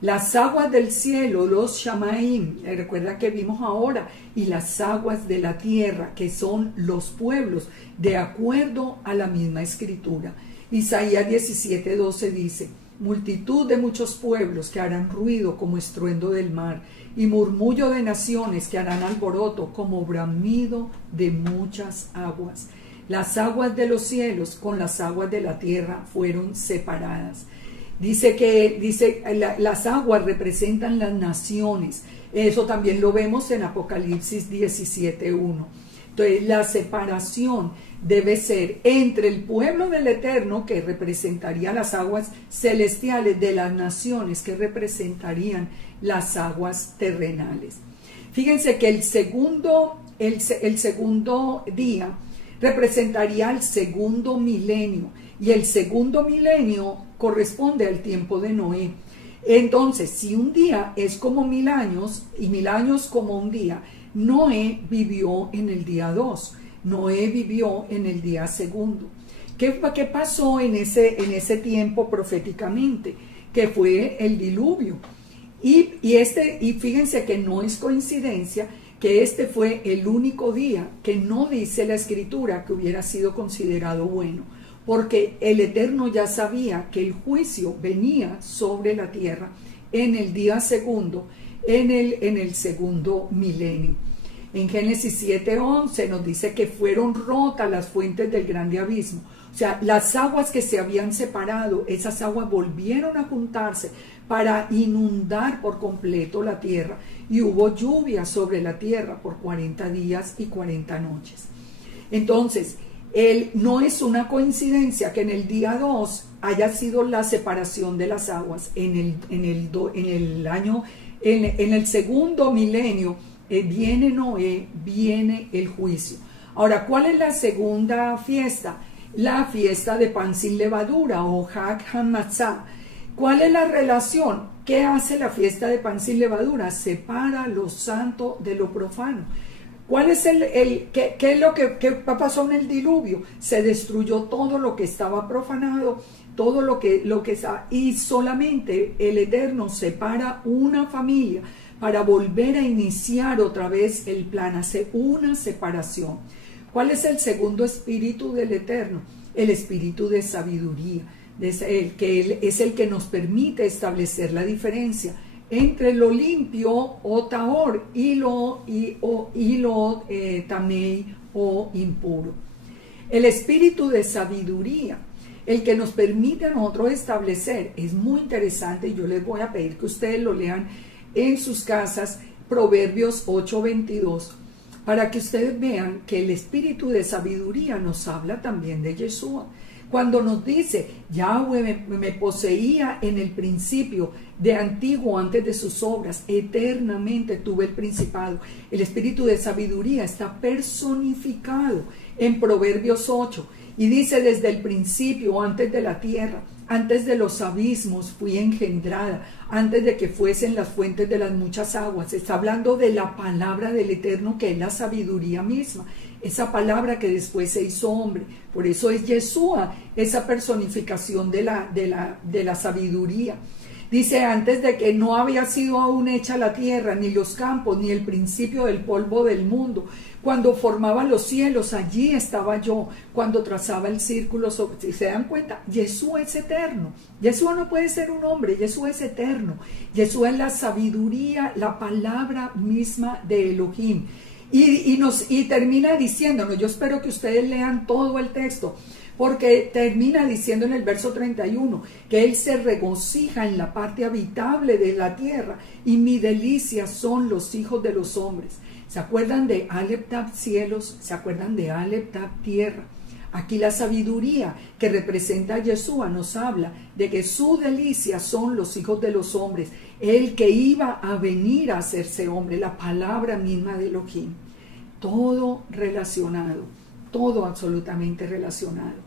Las aguas del cielo, los Shamaim, recuerda que vimos ahora, y las aguas de la tierra, que son los pueblos, de acuerdo a la misma escritura. Isaías 17:12 dice: multitud de muchos pueblos que harán ruido como estruendo del mar, y murmullo de naciones que harán alboroto como bramido de muchas aguas. Las aguas de los cielos con las aguas de la tierra fueron separadas. Las aguas representan las naciones. Eso también lo vemos en Apocalipsis 17:1. Entonces, la separación debe ser entre el pueblo del Eterno, que representaría las aguas celestiales, de las naciones, que representarían las aguas terrenales. Fíjense que el segundo día representaría el segundo milenio, y el segundo milenio corresponde al tiempo de Noé. Entonces, si un día es como 1000 años y 1000 años como un día, Noé vivió en el día 2, Noé vivió en el día segundo. ¿Qué pasó en ese tiempo proféticamente? Que fue el diluvio. Y fíjense que no es coincidencia que este fue el único día que no dice la escritura que hubiera sido considerado bueno, porque el Eterno ya sabía que el juicio venía sobre la tierra en el día segundo, en el segundo milenio. En Génesis 7:11 nos dice que fueron rotas las fuentes del grande abismo. O sea, las aguas que se habían separado, esas aguas volvieron a juntarse para inundar por completo la tierra, y hubo lluvia sobre la tierra por 40 días y 40 noches. Entonces, no es una coincidencia que en el día 2 haya sido la separación de las aguas. En el segundo milenio viene Noé, viene el juicio. Ahora, ¿cuál es la segunda fiesta? La fiesta de pan sin levadura, o Hag HaMatzah. ¿Cuál es la relación? ¿Qué hace la fiesta de pan sin levadura? Separa lo santo de lo profano. ¿Cuál es qué es lo que pasó en el diluvio? Se destruyó todo lo que estaba profanado, todo lo que está, y solamente el Eterno separa una familia para volver a iniciar otra vez el plan, hace una separación. ¿Cuál es el segundo espíritu del Eterno? El espíritu de sabiduría, que Él es el que nos permite establecer la diferencia entre lo limpio o tahor y lo tamei o impuro. El espíritu de sabiduría, el que nos permite a nosotros establecer, es muy interesante, y yo les voy a pedir que ustedes lo lean en sus casas, Proverbios 8:22, para que ustedes vean que el espíritu de sabiduría nos habla también de Yeshua. Cuando nos dice, Yahweh me poseía en el principio, de antiguo, antes de sus obras, eternamente tuve el principado. El espíritu de sabiduría está personificado en Proverbios 8 y dice, desde el principio, antes de la tierra, antes de los abismos fui engendrada, antes de que fuesen las fuentes de las muchas aguas. Está hablando de la palabra del Eterno, que es la sabiduría misma, esa palabra que después se hizo hombre. Por eso es Yeshua, esa personificación de la sabiduría. Dice, antes de que no había sido aún hecha la tierra, ni los campos, ni el principio del polvo del mundo. Cuando formaba los cielos, allí estaba yo. Cuando trazaba el círculo, si se dan cuenta, Yeshua es eterno. Yeshua no puede ser un hombre, Yeshua es eterno. Yeshua es la sabiduría, la palabra misma de Elohim. Y termina diciéndonos, yo espero que ustedes lean todo el texto, porque termina diciendo en el verso 31 que Él se regocija en la parte habitable de la tierra y mi delicia son los hijos de los hombres. ¿Se acuerdan de Aleph Tav cielos? ¿Se acuerdan de Aleph Tav tierra? Aquí la sabiduría que representa a Yeshua nos habla de que su delicia son los hijos de los hombres, el que iba a venir a hacerse hombre, la palabra misma de Elohim. Todo relacionado, todo absolutamente relacionado.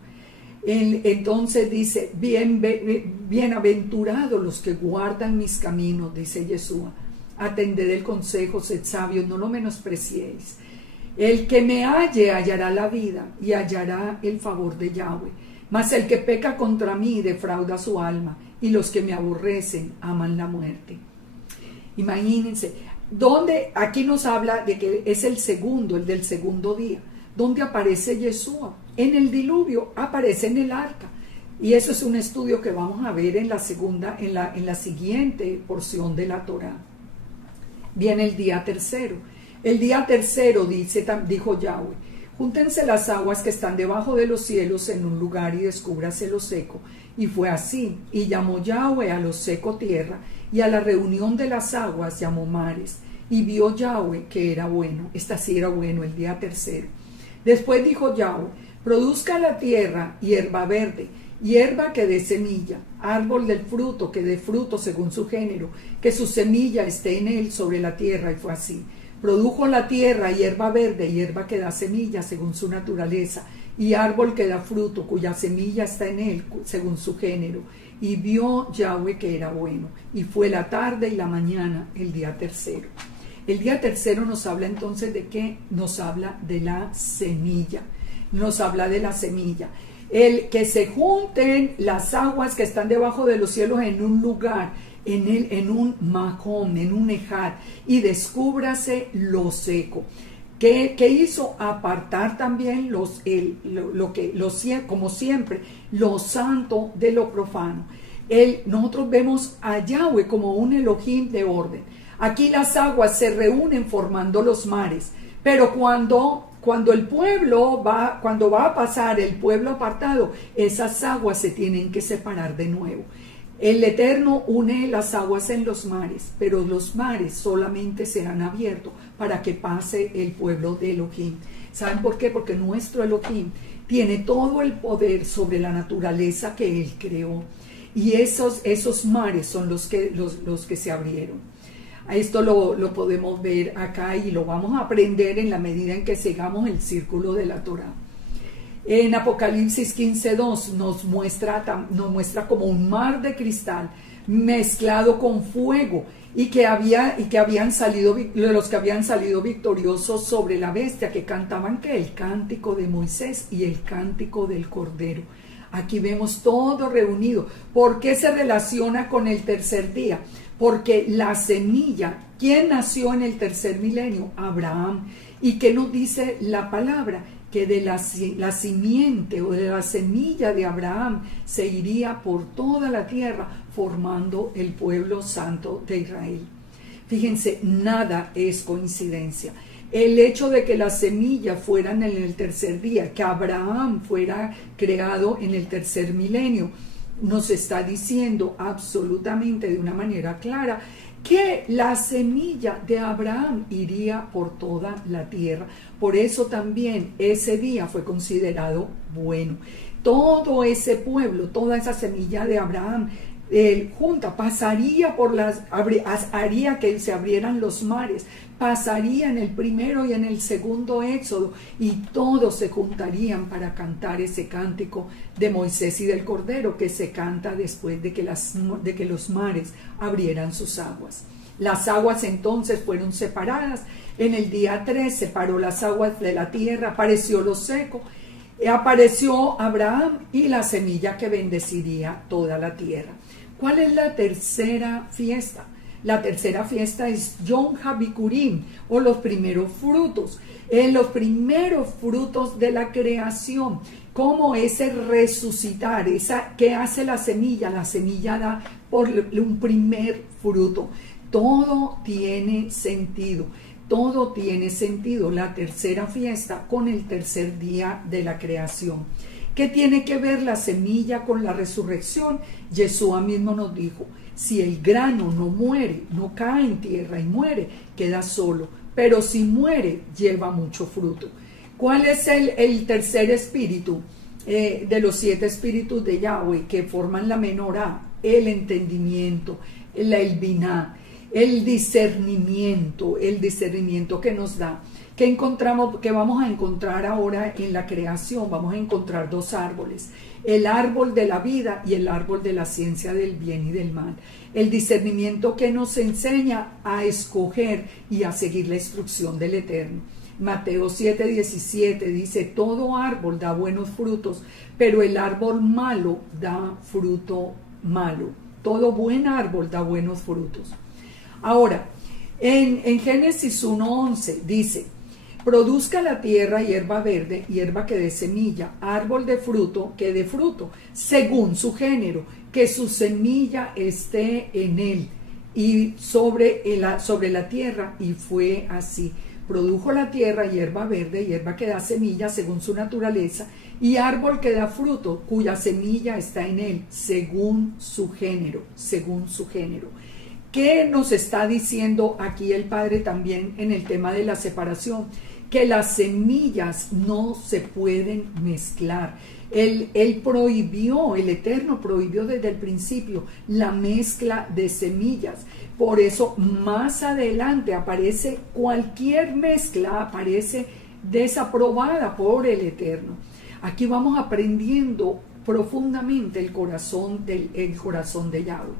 Entonces dice, bienaventurados los que guardan mis caminos, dice Yeshua. Atended el consejo, sed sabios, no lo menospreciéis. El que me halle hallará la vida y hallará el favor de Yahweh. Mas el que peca contra mí defrauda su alma, y los que me aborrecen aman la muerte. Imagínense, aquí nos habla de que es el del segundo día. ¿Dónde aparece Yeshua? En el diluvio, aparece en el arca. Y eso es un estudio que vamos a ver en la siguiente porción de la Torá. Viene el día tercero. El día tercero dijo Yahweh, júntense las aguas que están debajo de los cielos en un lugar y descúbrase lo seco. Y fue así, y llamó Yahweh a lo seco tierra, y a la reunión de las aguas llamó mares. Y vio Yahweh que era bueno. Esta sí era bueno, el día tercero. Después dijo Yahweh, produzca la tierra hierba verde, hierba que dé semilla, árbol del fruto que dé fruto según su género, que su semilla esté en él sobre la tierra. Y fue así. Produjo la tierra hierba verde, hierba que da semilla según su naturaleza, y árbol que da fruto, cuya semilla está en él según su género. Y vio Yahweh que era bueno. Y fue la tarde y la mañana, el día tercero. El día tercero nos habla entonces de qué? Nos habla de la semilla. Nos habla de la semilla. El que se junten las aguas que están debajo de los cielos en un lugar, en un makom, en un ejad, y descúbrase lo seco. ¿Qué hizo? Apartar también como siempre, lo santo de lo profano. Nosotros vemos a Yahweh como un Elohim de orden. Aquí las aguas se reúnen formando los mares, pero cuando el pueblo cuando va a pasar el pueblo apartado, esas aguas se tienen que separar de nuevo. El Eterno une las aguas en los mares, pero los mares solamente serán abiertos para que pase el pueblo de Elohim. ¿Saben por qué? Porque nuestro Elohim tiene todo el poder sobre la naturaleza que Él creó. Y esos mares son los que se abrieron. Esto lo podemos ver acá y lo vamos a aprender en la medida en que sigamos el círculo de la Torá. En Apocalipsis 15:2 nos muestra como un mar de cristal mezclado con fuego y que habían salido victoriosos sobre la bestia, que cantaban que el cántico de Moisés y el cántico del Cordero. Aquí vemos todo reunido. ¿Por qué se relaciona con el tercer día? Porque la semilla, ¿quién nació en el tercer milenio? Abraham. ¿Y qué nos dice la palabra? que de la simiente o de la semilla de Abraham se iría por toda la tierra formando el pueblo santo de Israel. Fíjense, nada es coincidencia. El hecho de que las semillas fueran en el tercer día, que Abraham fuera creado en el tercer milenio, nos está diciendo absolutamente de una manera clara que la semilla de Abraham iría por toda la tierra. Por eso también ese día fue considerado bueno. Todo ese pueblo, toda esa semilla de Abraham junta, pasaría haría que se abrieran los mares, pasaría en el primero y en el segundo éxodo, y todos se juntarían para cantar ese cántico de Moisés y del Cordero que se canta después de que los mares abrieran sus aguas. Las aguas entonces fueron separadas. En el día 3 separó las aguas de la tierra, apareció lo seco, apareció Abraham y la semilla que bendeciría toda la tierra. ¿Cuál es la tercera fiesta? La tercera fiesta es Yom HaBikurim, o los primeros frutos. Los primeros frutos de la creación. ¿Cómo ese resucitar? ¿Qué hace la semilla? La semilla da por un primer fruto. Todo tiene sentido. Todo tiene sentido. La tercera fiesta con el tercer día de la creación. ¿Qué tiene que ver la semilla con la resurrección? Yeshua mismo nos dijo, si el grano no muere, no cae en tierra y muere, queda solo, pero si muere, lleva mucho fruto. ¿Cuál es el tercer espíritu de los 7 espíritus de Yahweh que forman la menorá? El entendimiento, el biná, el discernimiento que nos da. ¿Qué encontramos? ¿Qué vamos a encontrar ahora en la creación? Vamos a encontrar 2 árboles, el árbol de la vida y el árbol de la ciencia del bien y del mal. El discernimiento que nos enseña a escoger y a seguir la instrucción del Eterno. Mateo 7:17 dice, todo árbol da buenos frutos, pero el árbol malo da fruto malo. Todo buen árbol da buenos frutos. Ahora, en Génesis 1:11 dice, produzca la tierra hierba verde, hierba que dé semilla, árbol de fruto que dé fruto, según su género, que su semilla esté en él y sobre la tierra, y fue así. Produjo la tierra hierba verde, hierba que da semilla según su naturaleza, y árbol que da fruto, cuya semilla está en él, según su género, según su género. ¿Qué nos está diciendo aquí el Padre también en el tema de la separación? Que las semillas no se pueden mezclar. Él prohibió, el Eterno prohibió desde el principio la mezcla de semillas. Por eso más adelante aparece cualquier mezcla, aparece desaprobada por el Eterno. Aquí vamos aprendiendo profundamente el corazón de Yahweh.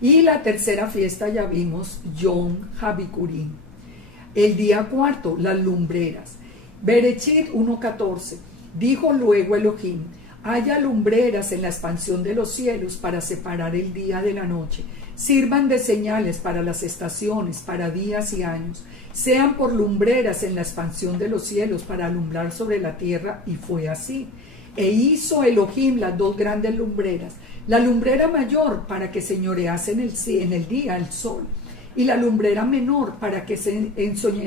Y la tercera fiesta ya vimos, Yom HaBikurim. El día 4, las lumbreras. Berechit 1:14. Dijo luego Elohim, haya lumbreras en la expansión de los cielos para separar el día de la noche. Sirvan de señales para las estaciones, para días y años. Sean por lumbreras en la expansión de los cielos para alumbrar sobre la tierra. Y fue así. E hizo Elohim las 2 grandes lumbreras. La lumbrera mayor para que señorease en el día el sol, y la lumbrera menor para que se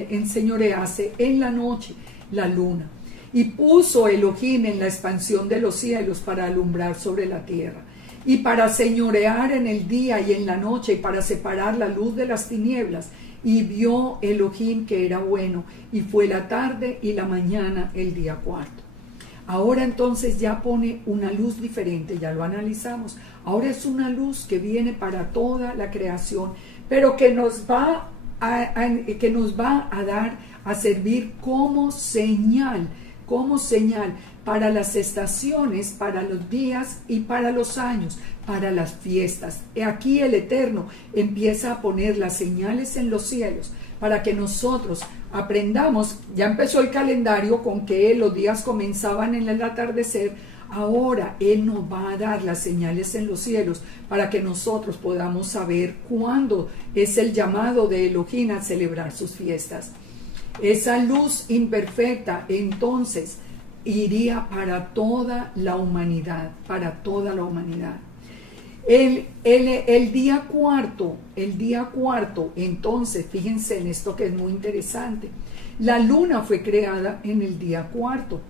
enseñorease en la noche la luna. Y puso Elohim en la expansión de los cielos para alumbrar sobre la tierra, y para señorear en el día y en la noche, y para separar la luz de las tinieblas. Y vio Elohim que era bueno, y fue la tarde y la mañana el día 4. Ahora entonces ya pone una luz diferente, ya lo analizamos. Ahora es una luz que viene para toda la creación, pero que nos va a dar, a servir como señal para las estaciones, para los días y para los años, para las fiestas. Aquí el Eterno empieza a poner las señales en los cielos para que nosotros aprendamos. Ya empezó el calendario con que los días comenzaban en el atardecer. Ahora Él nos va a dar las señales en los cielos para que nosotros podamos saber cuándo es el llamado de Elohim a celebrar sus fiestas. Esa luz imperfecta entonces iría para toda la humanidad, para toda la humanidad. El día cuarto, entonces, fíjense en esto que es muy interesante. La luna fue creada en el día cuarto.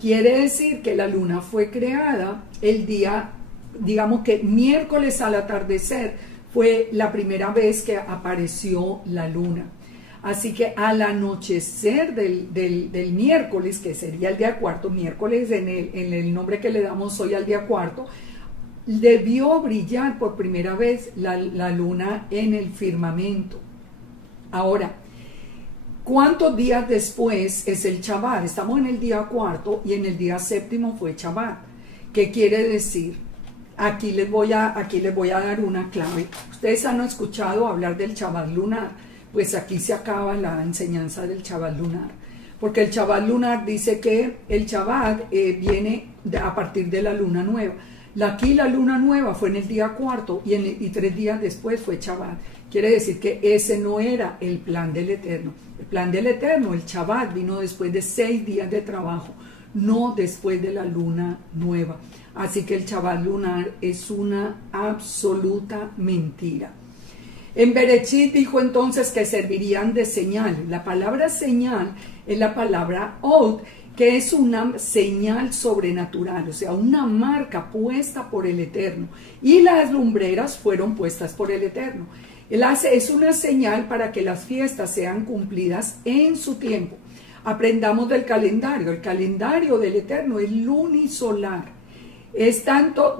Quiere decir que la luna fue creada el día, digamos que miércoles al atardecer fue la primera vez que apareció la luna. Así que al anochecer del miércoles, que sería el día cuarto, miércoles en el nombre que le damos hoy al día cuarto, debió brillar por primera vez la luna en el firmamento. Ahora, ¿cuántos días después es el Shabbat? Estamos en el día cuarto y en el día séptimo fue Shabbat. ¿Qué quiere decir? Aquí les voy a dar una clave. Ustedes han escuchado hablar del Shabbat lunar. Pues aquí se acaba la enseñanza del Shabbat lunar. Porque el Shabbat lunar dice que el Shabbat viene a partir de la luna nueva. Aquí la luna nueva fue en el día cuarto y 3 días después fue Shabbat. Quiere decir que ese no era el plan del Eterno. El plan del Eterno, el Shabbat, vino después de 6 días de trabajo, no después de la luna nueva. Así que el Shabbat lunar es una absoluta mentira. En Bereshit dijo entonces que servirían de señal. La palabra señal es la palabra od, que es una señal sobrenatural, o sea, una marca puesta por el Eterno. Y las lumbreras fueron puestas por el Eterno. Es una señal para que las fiestas sean cumplidas en su tiempo. Aprendamos del calendario. El calendario del Eterno es lunisolar.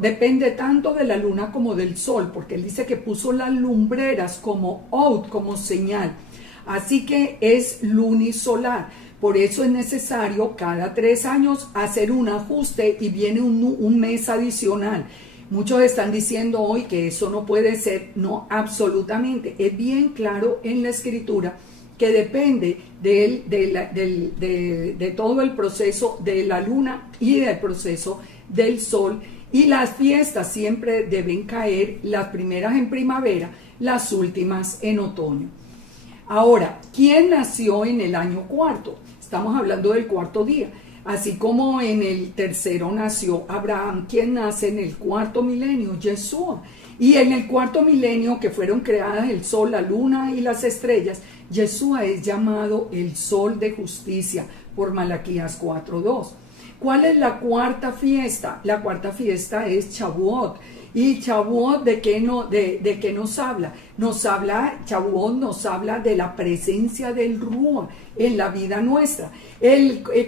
Depende tanto de la luna como del sol, porque él dice que puso las lumbreras como od, como señal. Así que es lunisolar. Por eso es necesario cada 3 años hacer un ajuste y viene un mes adicional. Muchos están diciendo hoy que eso no puede ser. No, absolutamente. Es bien claro en la escritura que depende de todo el proceso de la luna y del proceso del sol, y las fiestas siempre deben caer, las primeras en primavera, las últimas en otoño. Ahora, ¿quién nació en el año cuarto? Estamos hablando del cuarto día. Así como en el tercero nació Abraham, ¿quién nace en el cuarto milenio? Yeshua. Y en el cuarto milenio, que fueron creadas el sol, la luna y las estrellas, Yeshua es llamado el sol de justicia por Malaquías 4:2. ¿Cuál es la cuarta fiesta? La cuarta fiesta es Shavuot. ¿Y Shavuot de qué nos habla? Shavuot nos habla de la presencia del Ruach en la vida nuestra.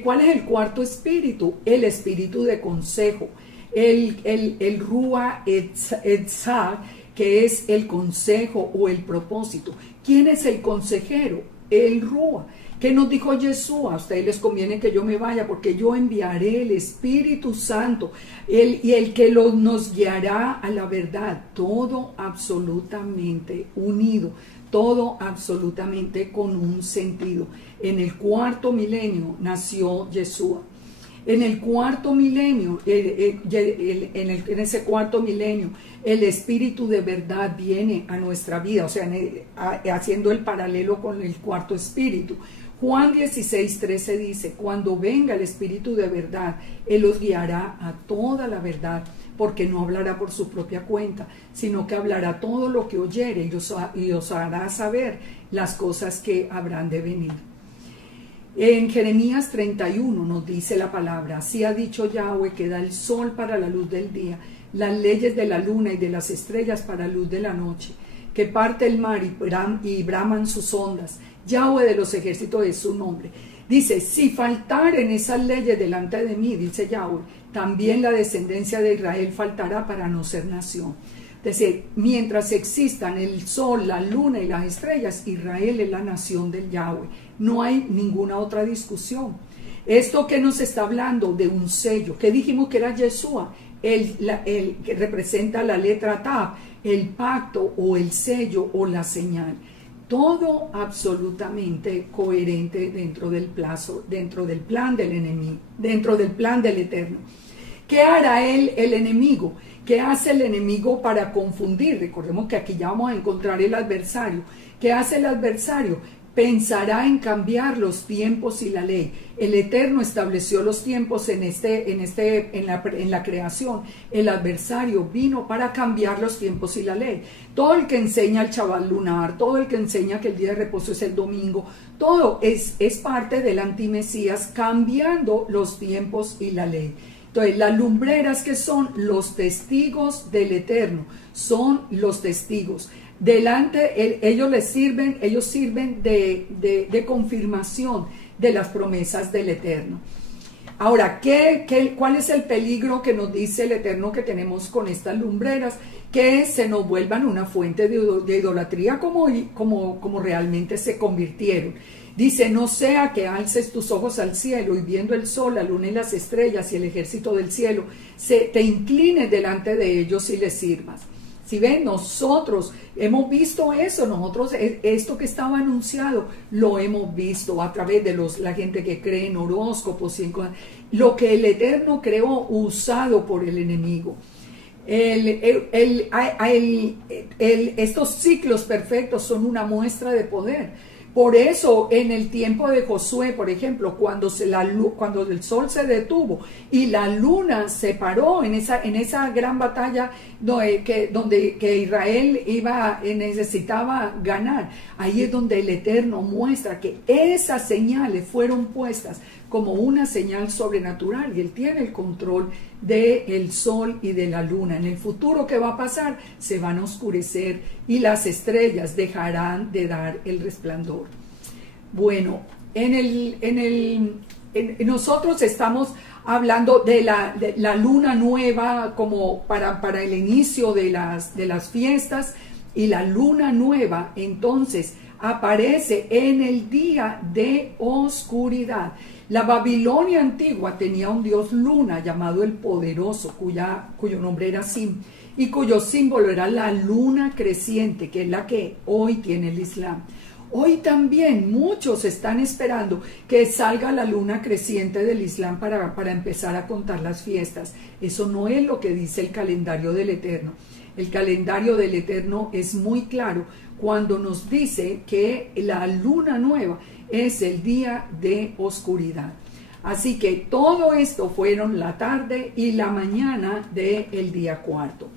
¿Cuál es el cuarto espíritu? El espíritu de consejo. El Ruach Etzar, que es el consejo o el propósito. ¿Quién es el consejero? El Ruach. ¿Qué nos dijo Yeshua? A ustedes les conviene que yo me vaya porque yo enviaré el Espíritu Santo, el que nos guiará a la verdad, todo absolutamente unido, todo absolutamente con un sentido. En el cuarto milenio nació Yeshua. En el cuarto milenio, en ese cuarto milenio, el Espíritu de verdad viene a nuestra vida, o sea, haciendo el paralelo con el cuarto espíritu. Juan 16:13 dice, cuando venga el Espíritu de verdad, Él os guiará a toda la verdad, porque no hablará por su propia cuenta, sino que hablará todo lo que oyere y os hará saber las cosas que habrán de venir. En Jeremías 31 nos dice la palabra, así ha dicho Yahweh, que da el sol para la luz del día, las leyes de la luna y de las estrellas para la luz de la noche, que parte el mar y braman sus ondas. Yahweh de los ejércitos es su nombre. Dice, si faltaren esas leyes delante de mí, dice Yahweh, también la descendencia de Israel faltará para no ser nación. Es decir, mientras existan el sol, la luna y las estrellas, Israel es la nación del Yahweh. No hay ninguna otra discusión. Esto que nos está hablando de un sello, que dijimos que era Yeshua, el que representa la letra Tav, el pacto o el sello o la señal. Todo absolutamente coherente dentro del plan del enemigo, dentro del plan del Eterno. ¿Qué hará el enemigo? ¿Qué hace el enemigo para confundir? Recordemos que aquí ya vamos a encontrar el adversario. ¿Qué hace el adversario? pensará en cambiar los tiempos y la ley. El Eterno estableció los tiempos en la creación. El adversario vino para cambiar los tiempos y la ley. Todo el que enseña el Shabbat lunar, todo el que enseña que el día de reposo es el domingo, todo es parte del antimesías cambiando los tiempos y la ley. Entonces, las lumbreras, que son los testigos del Eterno, son los testigos. Delante, ellos sirven de confirmación de las promesas del Eterno. Ahora, ¿cuál es el peligro que nos dice el Eterno que tenemos con estas lumbreras? Que se nos vuelvan una fuente de idolatría como realmente se convirtieron. Dice, no sea que alces tus ojos al cielo y viendo el sol, la luna y las estrellas y el ejército del cielo, te inclines delante de ellos y les sirvas. Si ven, nosotros hemos visto eso, nosotros esto que estaba anunciado lo hemos visto a través de la gente que cree en horóscopos, lo que el Eterno creó usado por el enemigo. Estos ciclos perfectos son una muestra de poder. Por eso en el tiempo de Josué, por ejemplo, cuando el sol se detuvo y la luna se paró en esa gran batalla donde Israel necesitaba ganar, ahí es donde el Eterno muestra que esas señales fueron puestas como una señal sobrenatural, y Él tiene el control del sol y de la luna. En el futuro, ¿qué va a pasar? Se van a oscurecer y las estrellas dejarán de dar el resplandor. Bueno, nosotros estamos hablando de la luna nueva como para el inicio de las fiestas, y la luna nueva entonces aparece en el día de oscuridad. La Babilonia antigua tenía un dios luna llamado el Poderoso, cuyo nombre era Sim, y cuyo símbolo era la luna creciente, que es la que hoy tiene el Islam. Hoy también muchos están esperando que salga la luna creciente del Islam para empezar a contar las fiestas. Eso no es lo que dice el calendario del Eterno. El calendario del Eterno es muy claro cuando nos dice que la luna nueva es el día de oscuridad. Así que todo esto fueron la tarde y la mañana del día cuarto.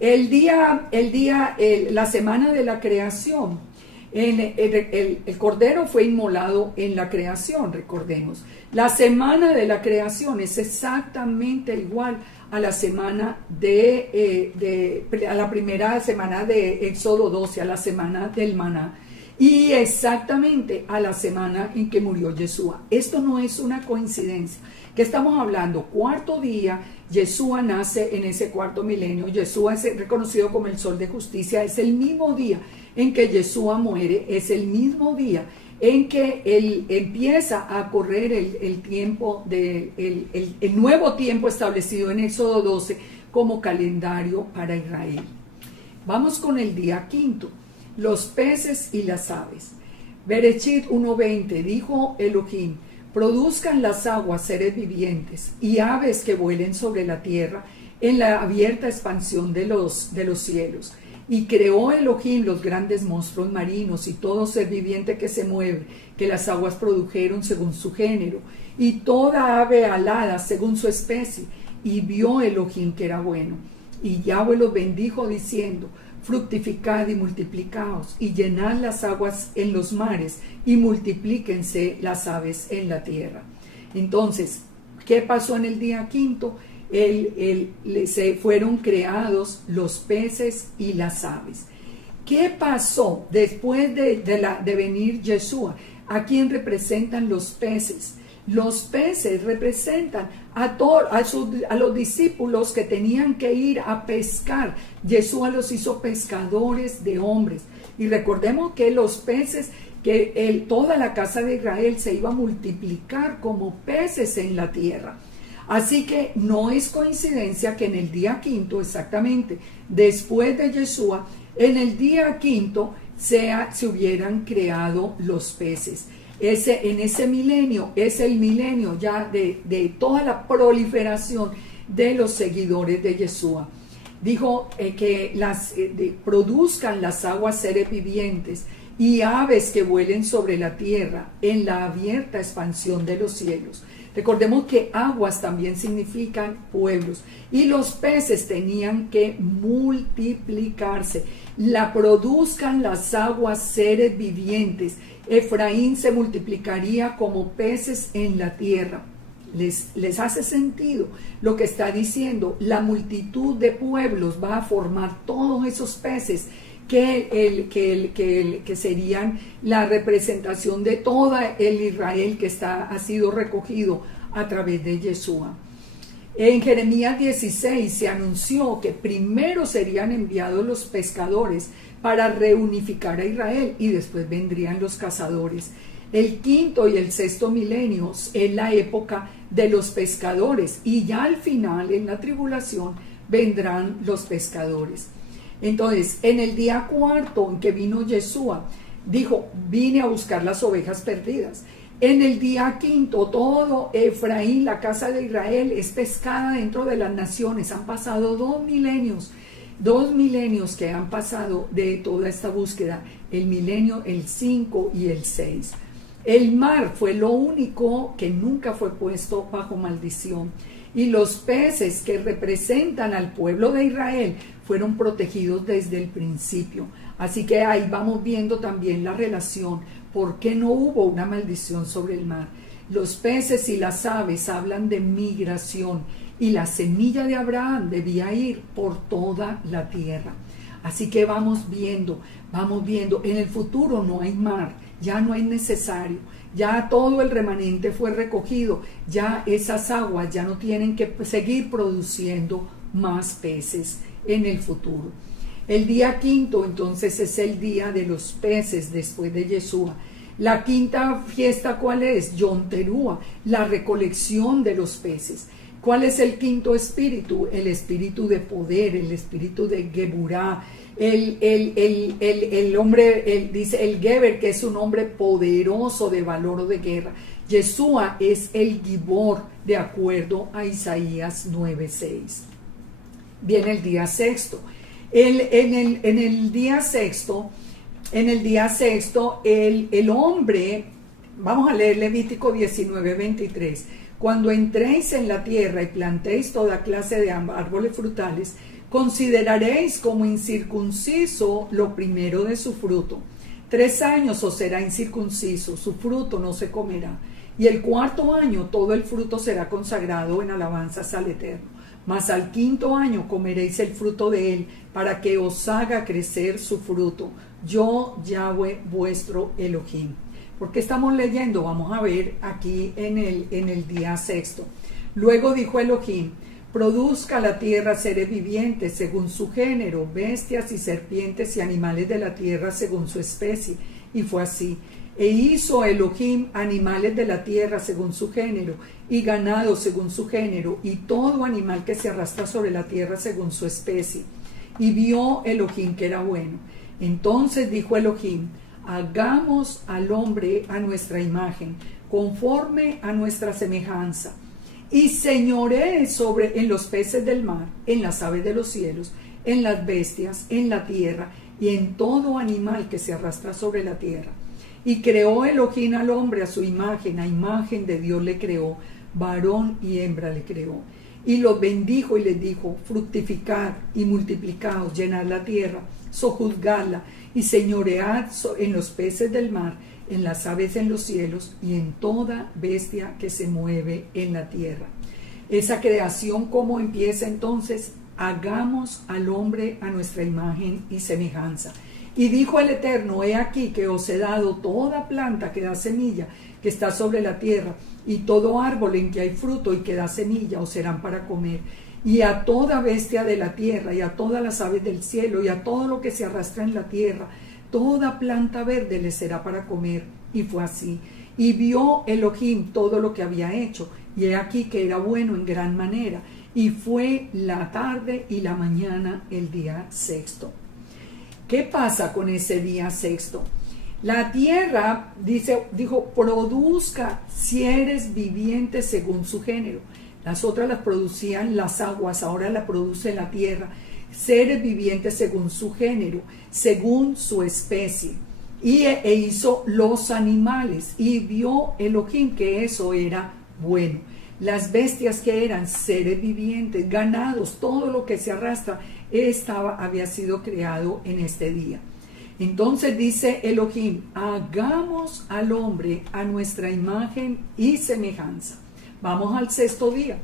La semana de la creación, el cordero fue inmolado en la creación, recordemos. La semana de la creación es exactamente igual a la semana a la primera semana de Éxodo 12, a la semana del maná, y exactamente a la semana en que murió Yeshua. Esto no es una coincidencia. ¿Qué estamos hablando? Cuarto día, Yeshua nace en ese cuarto milenio. Yeshua es reconocido como el sol de justicia. Es el mismo día en que Yeshua muere, es el mismo día en que él empieza a correr el tiempo, el nuevo tiempo establecido en Éxodo 12 como calendario para Israel. Vamos con el día quinto, los peces y las aves. Bereshit 1:20, dijo Elohim, produzcan las aguas seres vivientes y aves que vuelen sobre la tierra en la abierta expansión de los cielos. Y creó Elohim los grandes monstruos marinos y todo ser viviente que se mueve, que las aguas produjeron según su género, y toda ave alada según su especie. Y vio Elohim que era bueno. Y Yahweh los bendijo diciendo, fructificad y multiplicaos, y llenad las aguas en los mares, y multiplíquense las aves en la tierra. Entonces, ¿qué pasó en el día quinto? Se fueron creados los peces y las aves. ¿Qué pasó después de venir Yeshua? ¿A quién representan los peces? Los peces representan a los discípulos que tenían que ir a pescar. Yeshua los hizo pescadores de hombres. Y recordemos que los peces, toda la casa de Israel se iba a multiplicar como peces en la tierra. Así que no es coincidencia que en el día quinto, exactamente después de Yeshua, en el día quinto se hubieran creado los peces. En ese milenio es el milenio ya de toda la proliferación de los seguidores de Yeshua. Dijo que produzcan las aguas seres vivientes y aves que vuelen sobre la tierra en la abierta expansión de los cielos. Recordemos que aguas también significan pueblos y los peces tenían que multiplicarse. La produzcan las aguas seres vivientes. Efraín se multiplicaría como peces en la tierra. ¿Les hace sentido lo que está diciendo? La multitud de pueblos va a formar todos esos peces que serían la representación de toda el Israel que ha sido recogido a través de Yeshua. En Jeremías 16 se anunció que primero serían enviados los pescadores para reunificar a Israel y después vendrían los cazadores. El quinto y el sexto milenios es la época de los pescadores y ya al final, en la tribulación, vendrán los pescadores. Entonces, en el día cuarto en que vino Yeshua, dijo, vine a buscar las ovejas perdidas. En el día quinto, todo Efraín, la casa de Israel, es pescada dentro de las naciones. Han pasado 2 milenios que han pasado de toda esta búsqueda, el milenio, el 5 y el 6. El mar fue lo único que nunca fue puesto bajo maldición. Y los peces que representan al pueblo de Israel fueron protegidos desde el principio. Así que ahí vamos viendo también la relación. ¿Por qué no hubo una maldición sobre el mar? Los peces y las aves hablan de migración y la semilla de Abraham debía ir por toda la tierra. Así que vamos viendo, en el futuro no hay mar, ya no es necesario. Ya todo el remanente fue recogido, ya esas aguas ya no tienen que seguir produciendo más peces en el futuro. El día quinto entonces es el día de los peces después de Yeshua. La quinta fiesta, ¿cuál es? Yom Teruah, la recolección de los peces. ¿Cuál es el quinto espíritu? El espíritu de poder, el espíritu de Geburah. El hombre, dice el Geber, que es un hombre poderoso de valor o de guerra. Yeshua es el Gibor, de acuerdo a Isaías 9:6. Viene el día sexto. En el día sexto, el hombre, vamos a leer Levítico 19:23. Cuando entréis en la tierra y plantéis toda clase de árboles frutales, consideraréis como incircunciso lo primero de su fruto. 3 años os será incircunciso, su fruto no se comerá. Y el 4.º año todo el fruto será consagrado en alabanzas al Eterno. Mas al 5.º año comeréis el fruto de él, para que os haga crecer su fruto. Yo, Yahweh, vuestro Elohim. ¿Por qué estamos leyendo? Vamos a ver aquí en el día sexto. Luego dijo Elohim, produzca la tierra seres vivientes según su género, bestias y serpientes y animales de la tierra según su especie. Y fue así. E hizo Elohim animales de la tierra según su género, y ganado según su género, y todo animal que se arrastra sobre la tierra según su especie. Y vio Elohim que era bueno. Entonces dijo Elohim, hagamos al hombre a nuestra imagen, conforme a nuestra semejanza, y señoree en los peces del mar, en las aves de los cielos, en las bestias, en la tierra, y en todo animal que se arrastra sobre la tierra. Y creó Elohim al hombre a su imagen, a imagen de Dios le creó, varón y hembra le creó. Y los bendijo y les dijo, fructificad y multiplicaos, llenad la tierra, sojuzgadla, y señoread en los peces del mar, en las aves en los cielos, y en toda bestia que se mueve en la tierra. Esa creación, ¿cómo empieza entonces? Hagamos al hombre a nuestra imagen y semejanza. Y dijo el Eterno, he aquí que os he dado toda planta que da semilla, que está sobre la tierra, y todo árbol en que hay fruto y que da semilla, os serán para comer. Y a toda bestia de la tierra, y a todas las aves del cielo, y a todo lo que se arrastra en la tierra, toda planta verde les será para comer. Y fue así. Y vio Elohim todo lo que había hecho, y he aquí que era bueno en gran manera. Y fue la tarde y la mañana el día sexto. ¿Qué pasa con ese día sexto? La tierra, dijo, produzca seres vivientes según su género. Las otras las producían las aguas, ahora la produce la tierra. Seres vivientes según su género, según su especie. e hizo los animales, y vio Elohim que eso era bueno. Las bestias que eran seres vivientes, ganados, todo lo que se arrastra, había sido creado en este día. Entonces dice Elohim, hagamos al hombre a nuestra imagen y semejanza. Vamos al sexto día.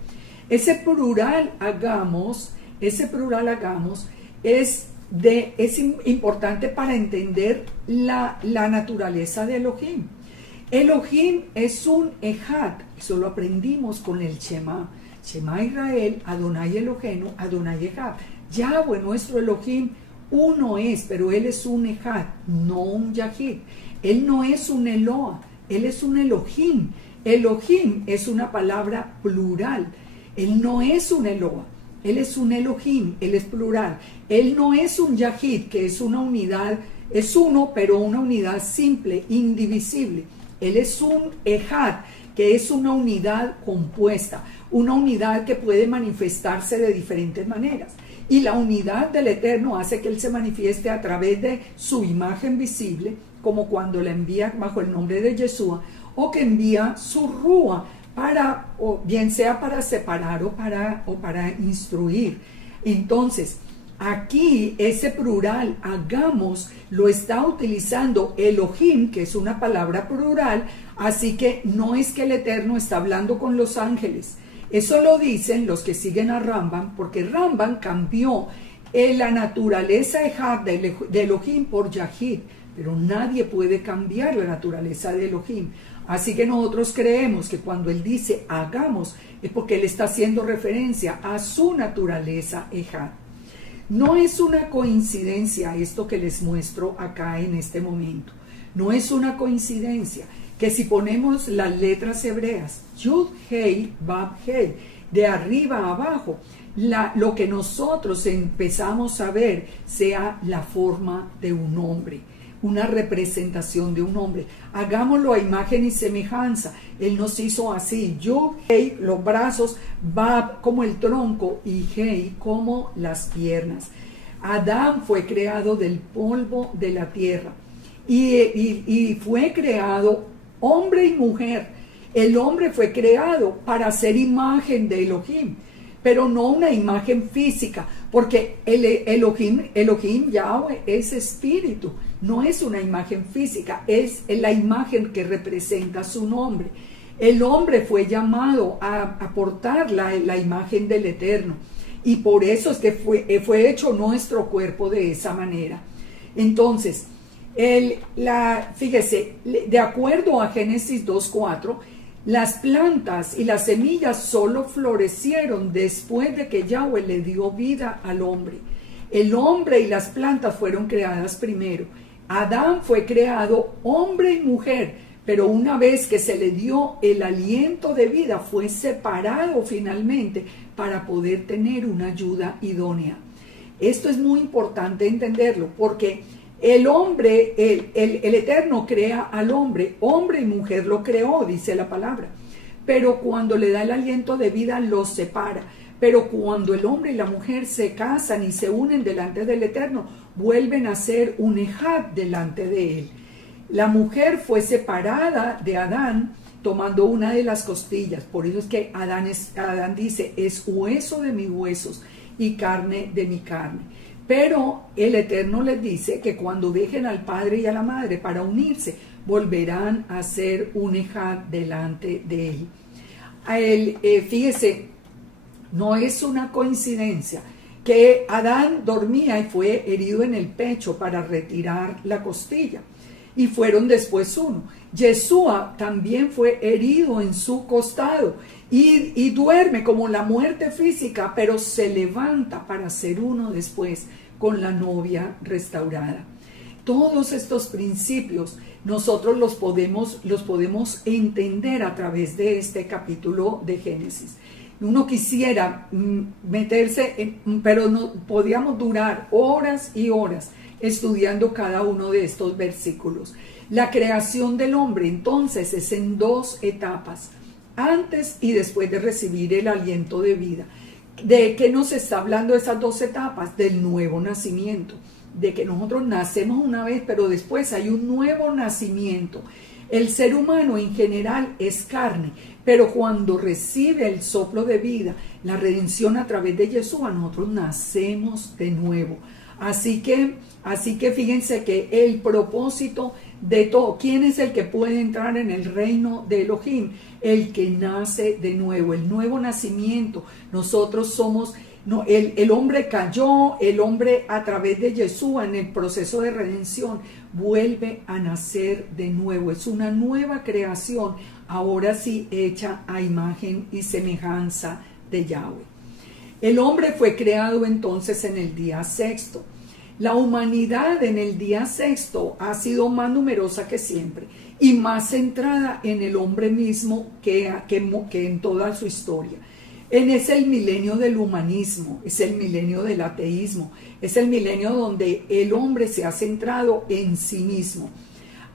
Ese plural hagamos es importante para entender la naturaleza de Elohim. Elohim es un Ejad, eso lo aprendimos con el Shema. Shema Israel, Adonai Eloheinu, Adonai Ejad. Yahweh, nuestro Elohim, uno es, pero Él es un Ejad, no un Yahid. Él no es un Eloah, Él es un Elohim. Elohim es una palabra plural. Él no es un Eloah, Él es un Elohim, Él es plural. Él no es un Yahid, que es una unidad, es uno, pero una unidad simple, indivisible. Él es un Ejad, que es una unidad compuesta, una unidad que puede manifestarse de diferentes maneras. Y la unidad del Eterno hace que Él se manifieste a través de su imagen visible, como cuando la envía bajo el nombre de Yeshua, o que envía su Rúa, o bien sea para separar o para instruir. Entonces, aquí ese plural, hagamos, lo está utilizando Elohim, que es una palabra plural, así que no es que el Eterno está hablando con los ángeles. Eso lo dicen los que siguen a Rambam, porque Rambam cambió la naturaleza de Elohim por Yahid, pero nadie puede cambiar la naturaleza de Elohim. Así que nosotros creemos que cuando él dice hagamos, es porque él está haciendo referencia a su naturaleza Ejad. No es una coincidencia esto que les muestro acá en este momento. No es una coincidencia que si ponemos las letras hebreas, Yud, Hei, Bab, Hei, de arriba a abajo, lo que nosotros empezamos a ver sea la forma de un hombre, una representación de un hombre. Hagámoslo a imagen y semejanza. Él nos hizo así, Yud, Hei, los brazos, Bab como el tronco y Hei como las piernas. Adán fue creado del polvo de la tierra y fue creado hombre y mujer. El hombre fue creado para ser imagen de Elohim, pero no una imagen física, porque Elohim Yahweh es espíritu, no es una imagen física, es la imagen que representa su nombre. El hombre fue llamado a portar la imagen del Eterno, y por eso es que fue hecho nuestro cuerpo de esa manera. Entonces, fíjese, de acuerdo a Génesis 2:4, las plantas y las semillas solo florecieron después de que Yahweh le dio vida al hombre. El hombre y las plantas fueron creadas primero. Adán fue creado hombre y mujer, pero una vez que se le dio el aliento de vida, fue separado finalmente para poder tener una ayuda idónea. Esto es muy importante entenderlo, porque el hombre, el Eterno crea al hombre y mujer lo creó, dice la palabra, pero cuando le da el aliento de vida los separa. Pero cuando el hombre y la mujer se casan y se unen delante del Eterno, vuelven a ser un Ejad delante de él. La mujer fue separada de Adán tomando una de las costillas, por eso es que Adán dice, es hueso de mis huesos y carne de mi carne. Pero el Eterno les dice que cuando dejen al padre y a la madre para unirse, volverán a ser un Ejad delante de él. Fíjese, no es una coincidencia que Adán dormía y fue herido en el pecho para retirar la costilla, y fueron después uno. Yeshua también fue herido en su costado y duerme como la muerte física, pero se levanta para ser uno después con la novia restaurada. Todos estos principios nosotros los podemos entender a través de este capítulo de Génesis. Uno quisiera meterse, pero no podíamos durar horas y horas estudiando cada uno de estos versículos. La creación del hombre entonces es en dos etapas, antes y después de recibir el aliento de vida. ¿De qué nos está hablando esas dos etapas? Del nuevo nacimiento, de que nosotros nacemos una vez, pero después hay un nuevo nacimiento. El ser humano en general es carne, pero cuando recibe el soplo de vida, la redención a través de Yeshua, nosotros nacemos de nuevo. Así que fíjense que el propósito de todo, ¿quién es el que puede entrar en el reino de Elohim? El que nace de nuevo, el nuevo nacimiento. Nosotros somos... No, el hombre cayó, el hombre a través de Yeshua en el proceso de redención vuelve a nacer de nuevo. Es una nueva creación, ahora sí hecha a imagen y semejanza de Yahweh. El hombre fue creado entonces en el día sexto. La humanidad en el día sexto ha sido más numerosa que siempre y más centrada en el hombre mismo que en toda su historia. Es el milenio del humanismo, es el milenio del ateísmo, es el milenio donde el hombre se ha centrado en sí mismo.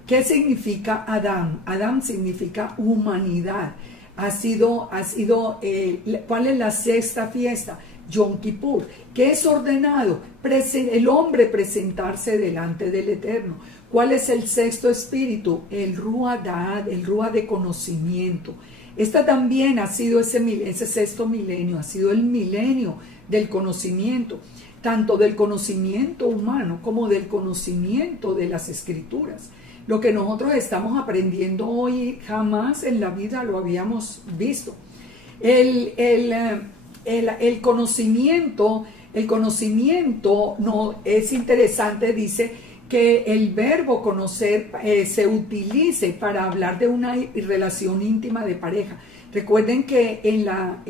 ¿Qué significa Adán? Adán significa humanidad. ¿Cuál es la sexta fiesta? Yom Kippur, que es ordenado el hombre presentarse delante del Eterno. ¿Cuál es el sexto espíritu? El Ruach Da'at, el Ruach de conocimiento. Esta también ha sido ese sexto milenio, ha sido el milenio del conocimiento, tanto del conocimiento humano como del conocimiento de las escrituras. Lo que nosotros estamos aprendiendo hoy jamás en la vida lo habíamos visto. El conocimiento no es interesante, dice que el verbo conocer se utilice para hablar de una relación íntima de pareja. Recuerden que en la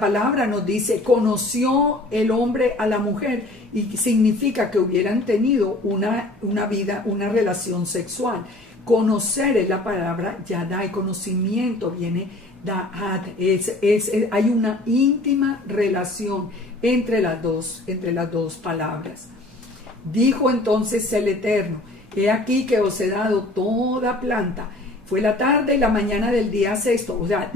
palabra nos dice, conoció el hombre a la mujer, y significa que hubieran tenido una vida, una relación sexual. Conocer es la palabra yadai, conocimiento viene da'at, hay una íntima relación entre las dos palabras. Dijo entonces el Eterno, he aquí que os he dado toda planta. Fue la tarde y la mañana del día sexto, o sea,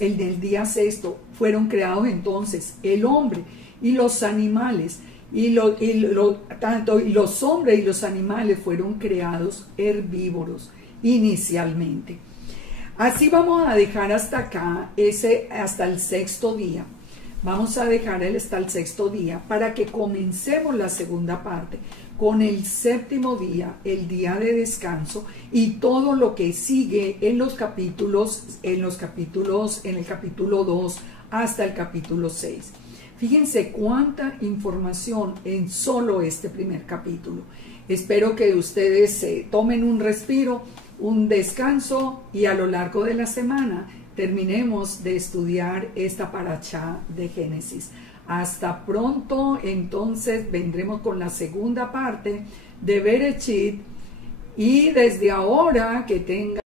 el del día sexto fueron creados entonces el hombre y los animales, tanto los hombres y los animales fueron creados herbívoros inicialmente. Así vamos a dejar hasta acá, hasta el sexto día. Vamos a dejar hasta el sexto día para que comencemos la segunda parte con el séptimo día, el día de descanso y todo lo que sigue en el capítulo 2 hasta el capítulo 6. Fíjense cuánta información en solo este primer capítulo. Espero que ustedes tomen un respiro, un descanso y a lo largo de la semana terminemos de estudiar esta parashá de Génesis. Hasta pronto, entonces vendremos con la segunda parte de Bereshit y desde ahora que tengan